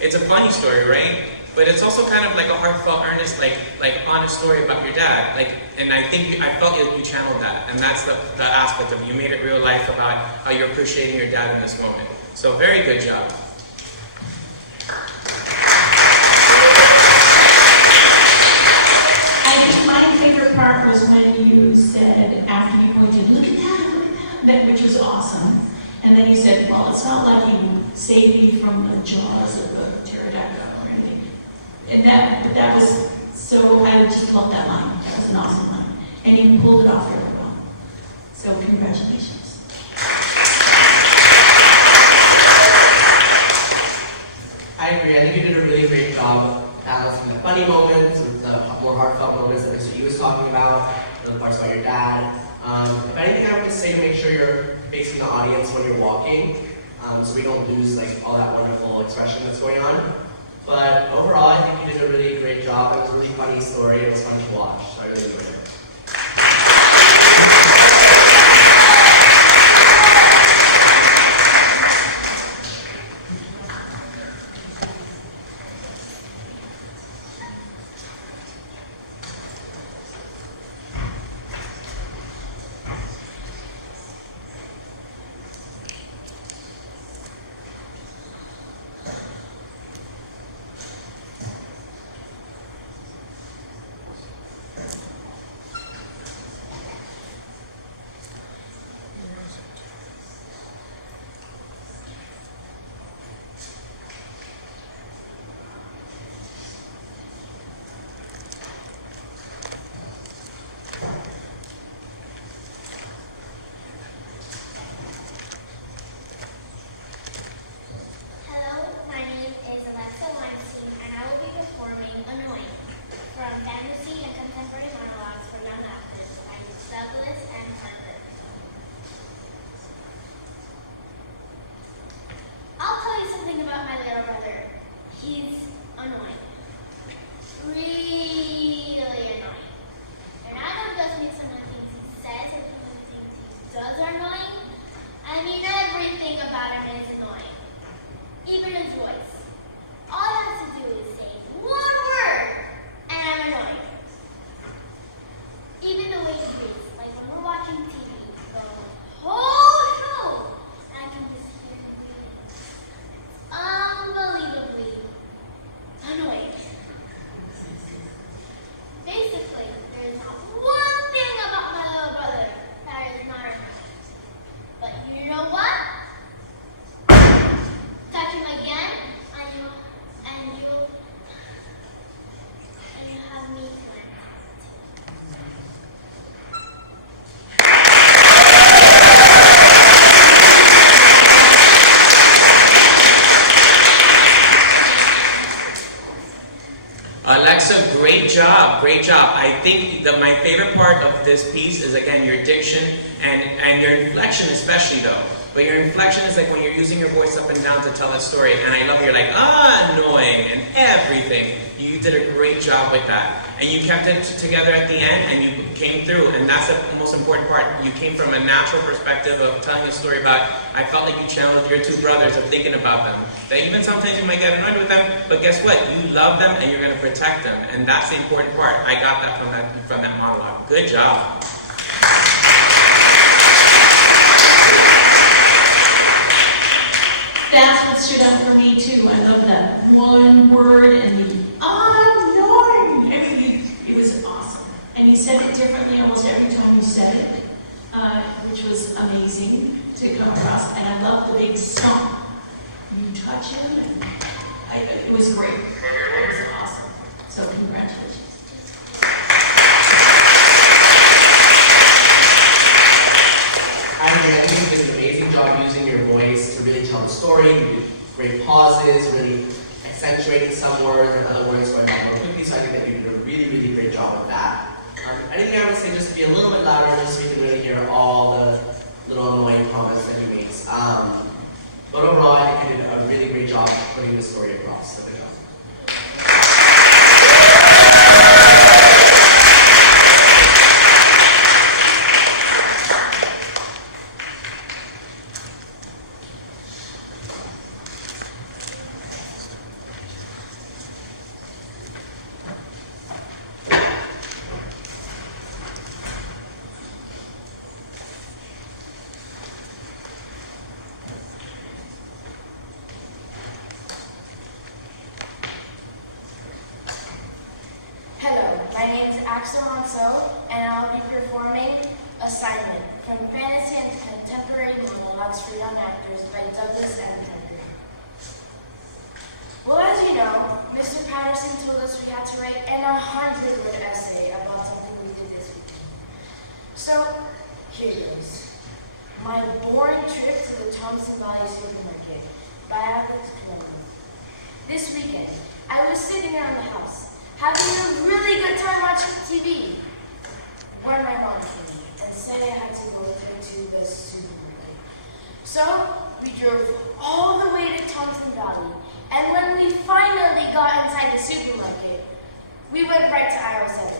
it's a funny story, right? But it's also kind of like a heartfelt, earnest, like honest story about your dad. And I think I felt you channeled that. And that's the aspect of it. You made it real life about how you're appreciating your dad in this moment. So very good job. My favorite part was when you said, after you pointed, look at that, which was awesome. And then you said, well, it's not like you saved me from the jaws of the pterodactyl or anything. And that was so, I just love that line. That was an awesome line. And you pulled it off very well. So congratulations. I agree. I think you did a really great job balancing the funny moments with the more heartfelt moments that Mr. Yu was talking about, the parts about your dad. If anything, I would say to make sure you're facing the audience when you're walking, so we don't lose all that wonderful expression that's going on. But overall, I think you did a really great job. It was a really funny story. It was fun to watch, so I really enjoyed it. job, great job. I think that my favorite part of this piece is, again, your diction and your inflection especially though. But your inflection is like when you're using your voice up and down to tell a story, and I love you're like, annoying, and everything. You did a great job with that. And you kept it together at the end, and you came through, and that's the most important part. You came from a natural perspective of telling a story about, I felt like you channeled your two brothers of thinking about them. That even sometimes you might get annoyed with them, but guess what? You love them, and you're going to protect them, and that's the important part. I got that from that monologue. Good job. That's what stood out for me too. I love that one word and the annoying. I mean, it was awesome. And you said it differently almost every time you said it, which was amazing to come across. And I love the big stomp. You touch him, and it was great. It was awesome. So congratulations. I think you did an amazing job using your voice to really tell the story. You did great pauses, really accentuating some words and other words going back real quickly. So I think that you did a really, really great job with that. Anything I would say, just be a little bit louder, just so you can really hear all the little annoying comments that you make. But overall, I think I did a really great job putting the story across. So good job. And I'll be performing Assignment from Fantasy and Contemporary Monologues for Young Actors by Douglas M. Henry. Well, as you know, Mr. Patterson told us we had to write an 100-word essay about something we did this weekend. So, here goes. My Boring Trip to the Thompson Valley Supermarket by Alex Clement. This weekend, I was sitting around the house, having a really good time watching TV, when my mom came in and said I had to go with her to the supermarket. So we drove all the way to Thompson Valley, and when we finally got inside the supermarket, we went right to aisle 7,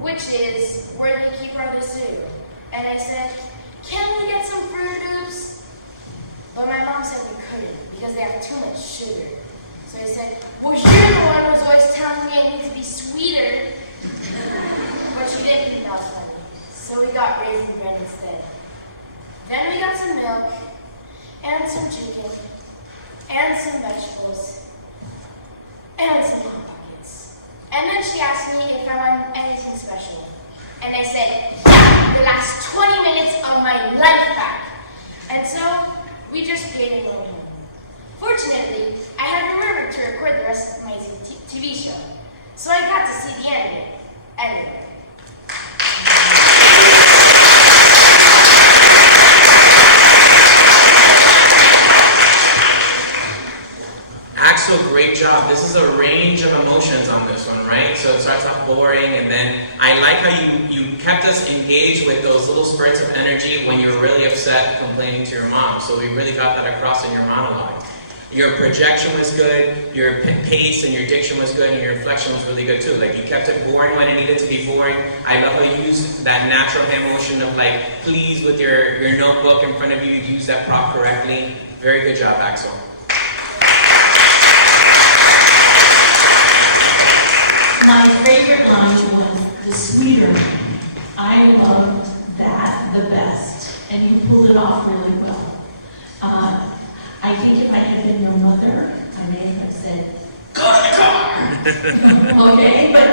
which is where they keep our cereal. And I said, "Can we get some Fruit Loops?" But my mom said we couldn't because they have too much sugar. So I said, "Well, you're the one who's always telling me I need to be sweeter." But she didn't think that was funny. So we got raisin bread instead. Then we got some milk, and some chicken, and some vegetables, and some Hot Pockets. And then she asked me if I wanted anything special. And I said, "Yeah, the last 20 minutes of my life back." And so we just paid and went home. Fortunately, I had remembered to record the rest of my TV show, so I got to see the end of it. Anyway. Axel, great job. This is a range of emotions on this one, right? So it starts off boring, and then I like how you kept us engaged with those little spurts of energy when you're really upset complaining to your mom. So we really got that across in your monologue. Your projection was good, your pace and your diction was good, and your inflection was really good too. Like, you kept it boring when it needed to be boring. I love how you used that natural hand motion of like, please, with your notebook in front of you, use that prop correctly. Very good job, Axel. My favorite line was the sweeter. I loved that the best, and you pulled it off really well. I think if I had been your mother, I may have said, "Go to the car." Okay, but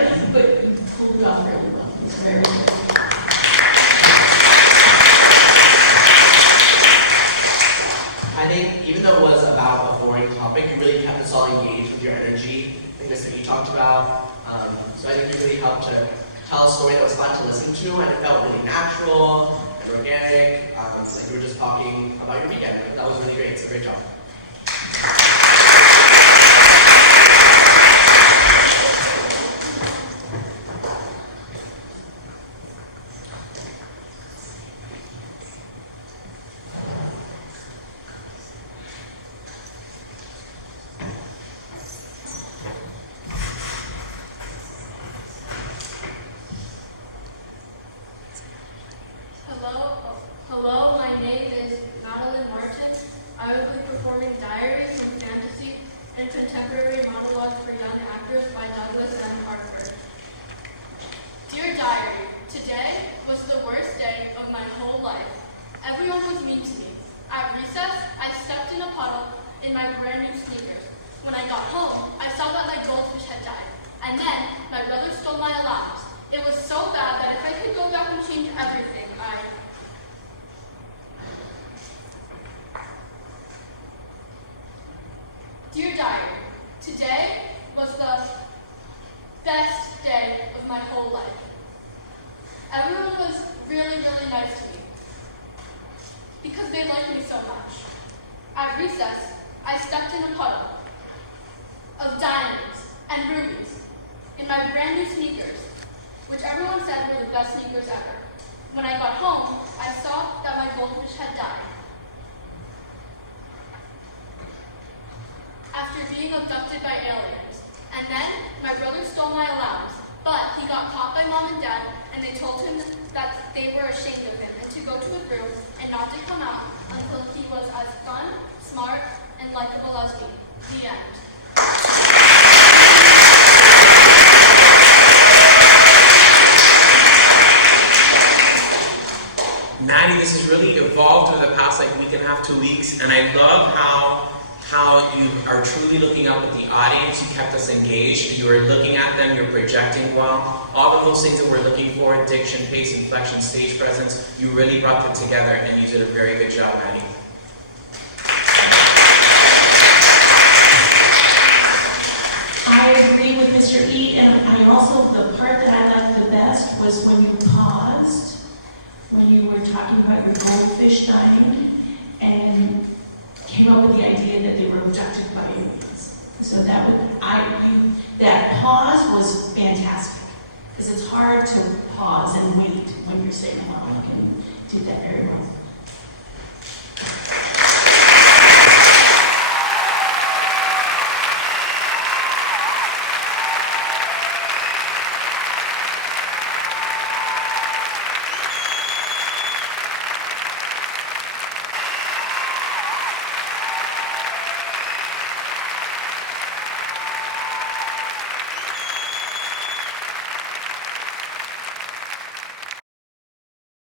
you pulled it off really well. It was very good. I think even though it was about a boring topic, you really kept us all engaged with your energy. I think that's what you talked about. So I think you really helped to tell a story that was fun to listen to, and it felt really natural and organic. Like you were just talking about your weekend. That was really great. So great job. At recess, I stepped in a puddle in my brand new sneakers. When I got home, I saw that my goldfish had died. And then, my brother stole my alarms. It was so bad that if I could go back and change everything, Dear Diary, today was the best day of my whole life. Everyone was really, really nice to me because they liked me so much. At recess, I stepped in a puddle of diamonds and rubies in my brand new sneakers, which everyone said were the best sneakers ever. When I got home, I saw that my goldfish had died. After being abducted by aliens. And then my brother stole my allowance, but he got caught by mom and dad, and they told him that they were ashamed of him and to go to his room and not to come out until he was as fun, smart, and likable as me. The end. Maddie, this has really evolved over the past week and a half, 2 weeks, and I love how you are truly looking up at the audience. You kept us engaged. You were looking at them. You're projecting well. All of those things that we're looking for, diction, pace, inflection, stage presence, you really brought them together, and you did a very good job, Maddie. I agree with Mr. E, and I also, the part that I liked the best was when you paused, when you were talking about your goldfish dying, and came up with the idea that they were abducted by aliens. So that pause was fantastic, because it's hard to pause and wait when you're saying a monologue.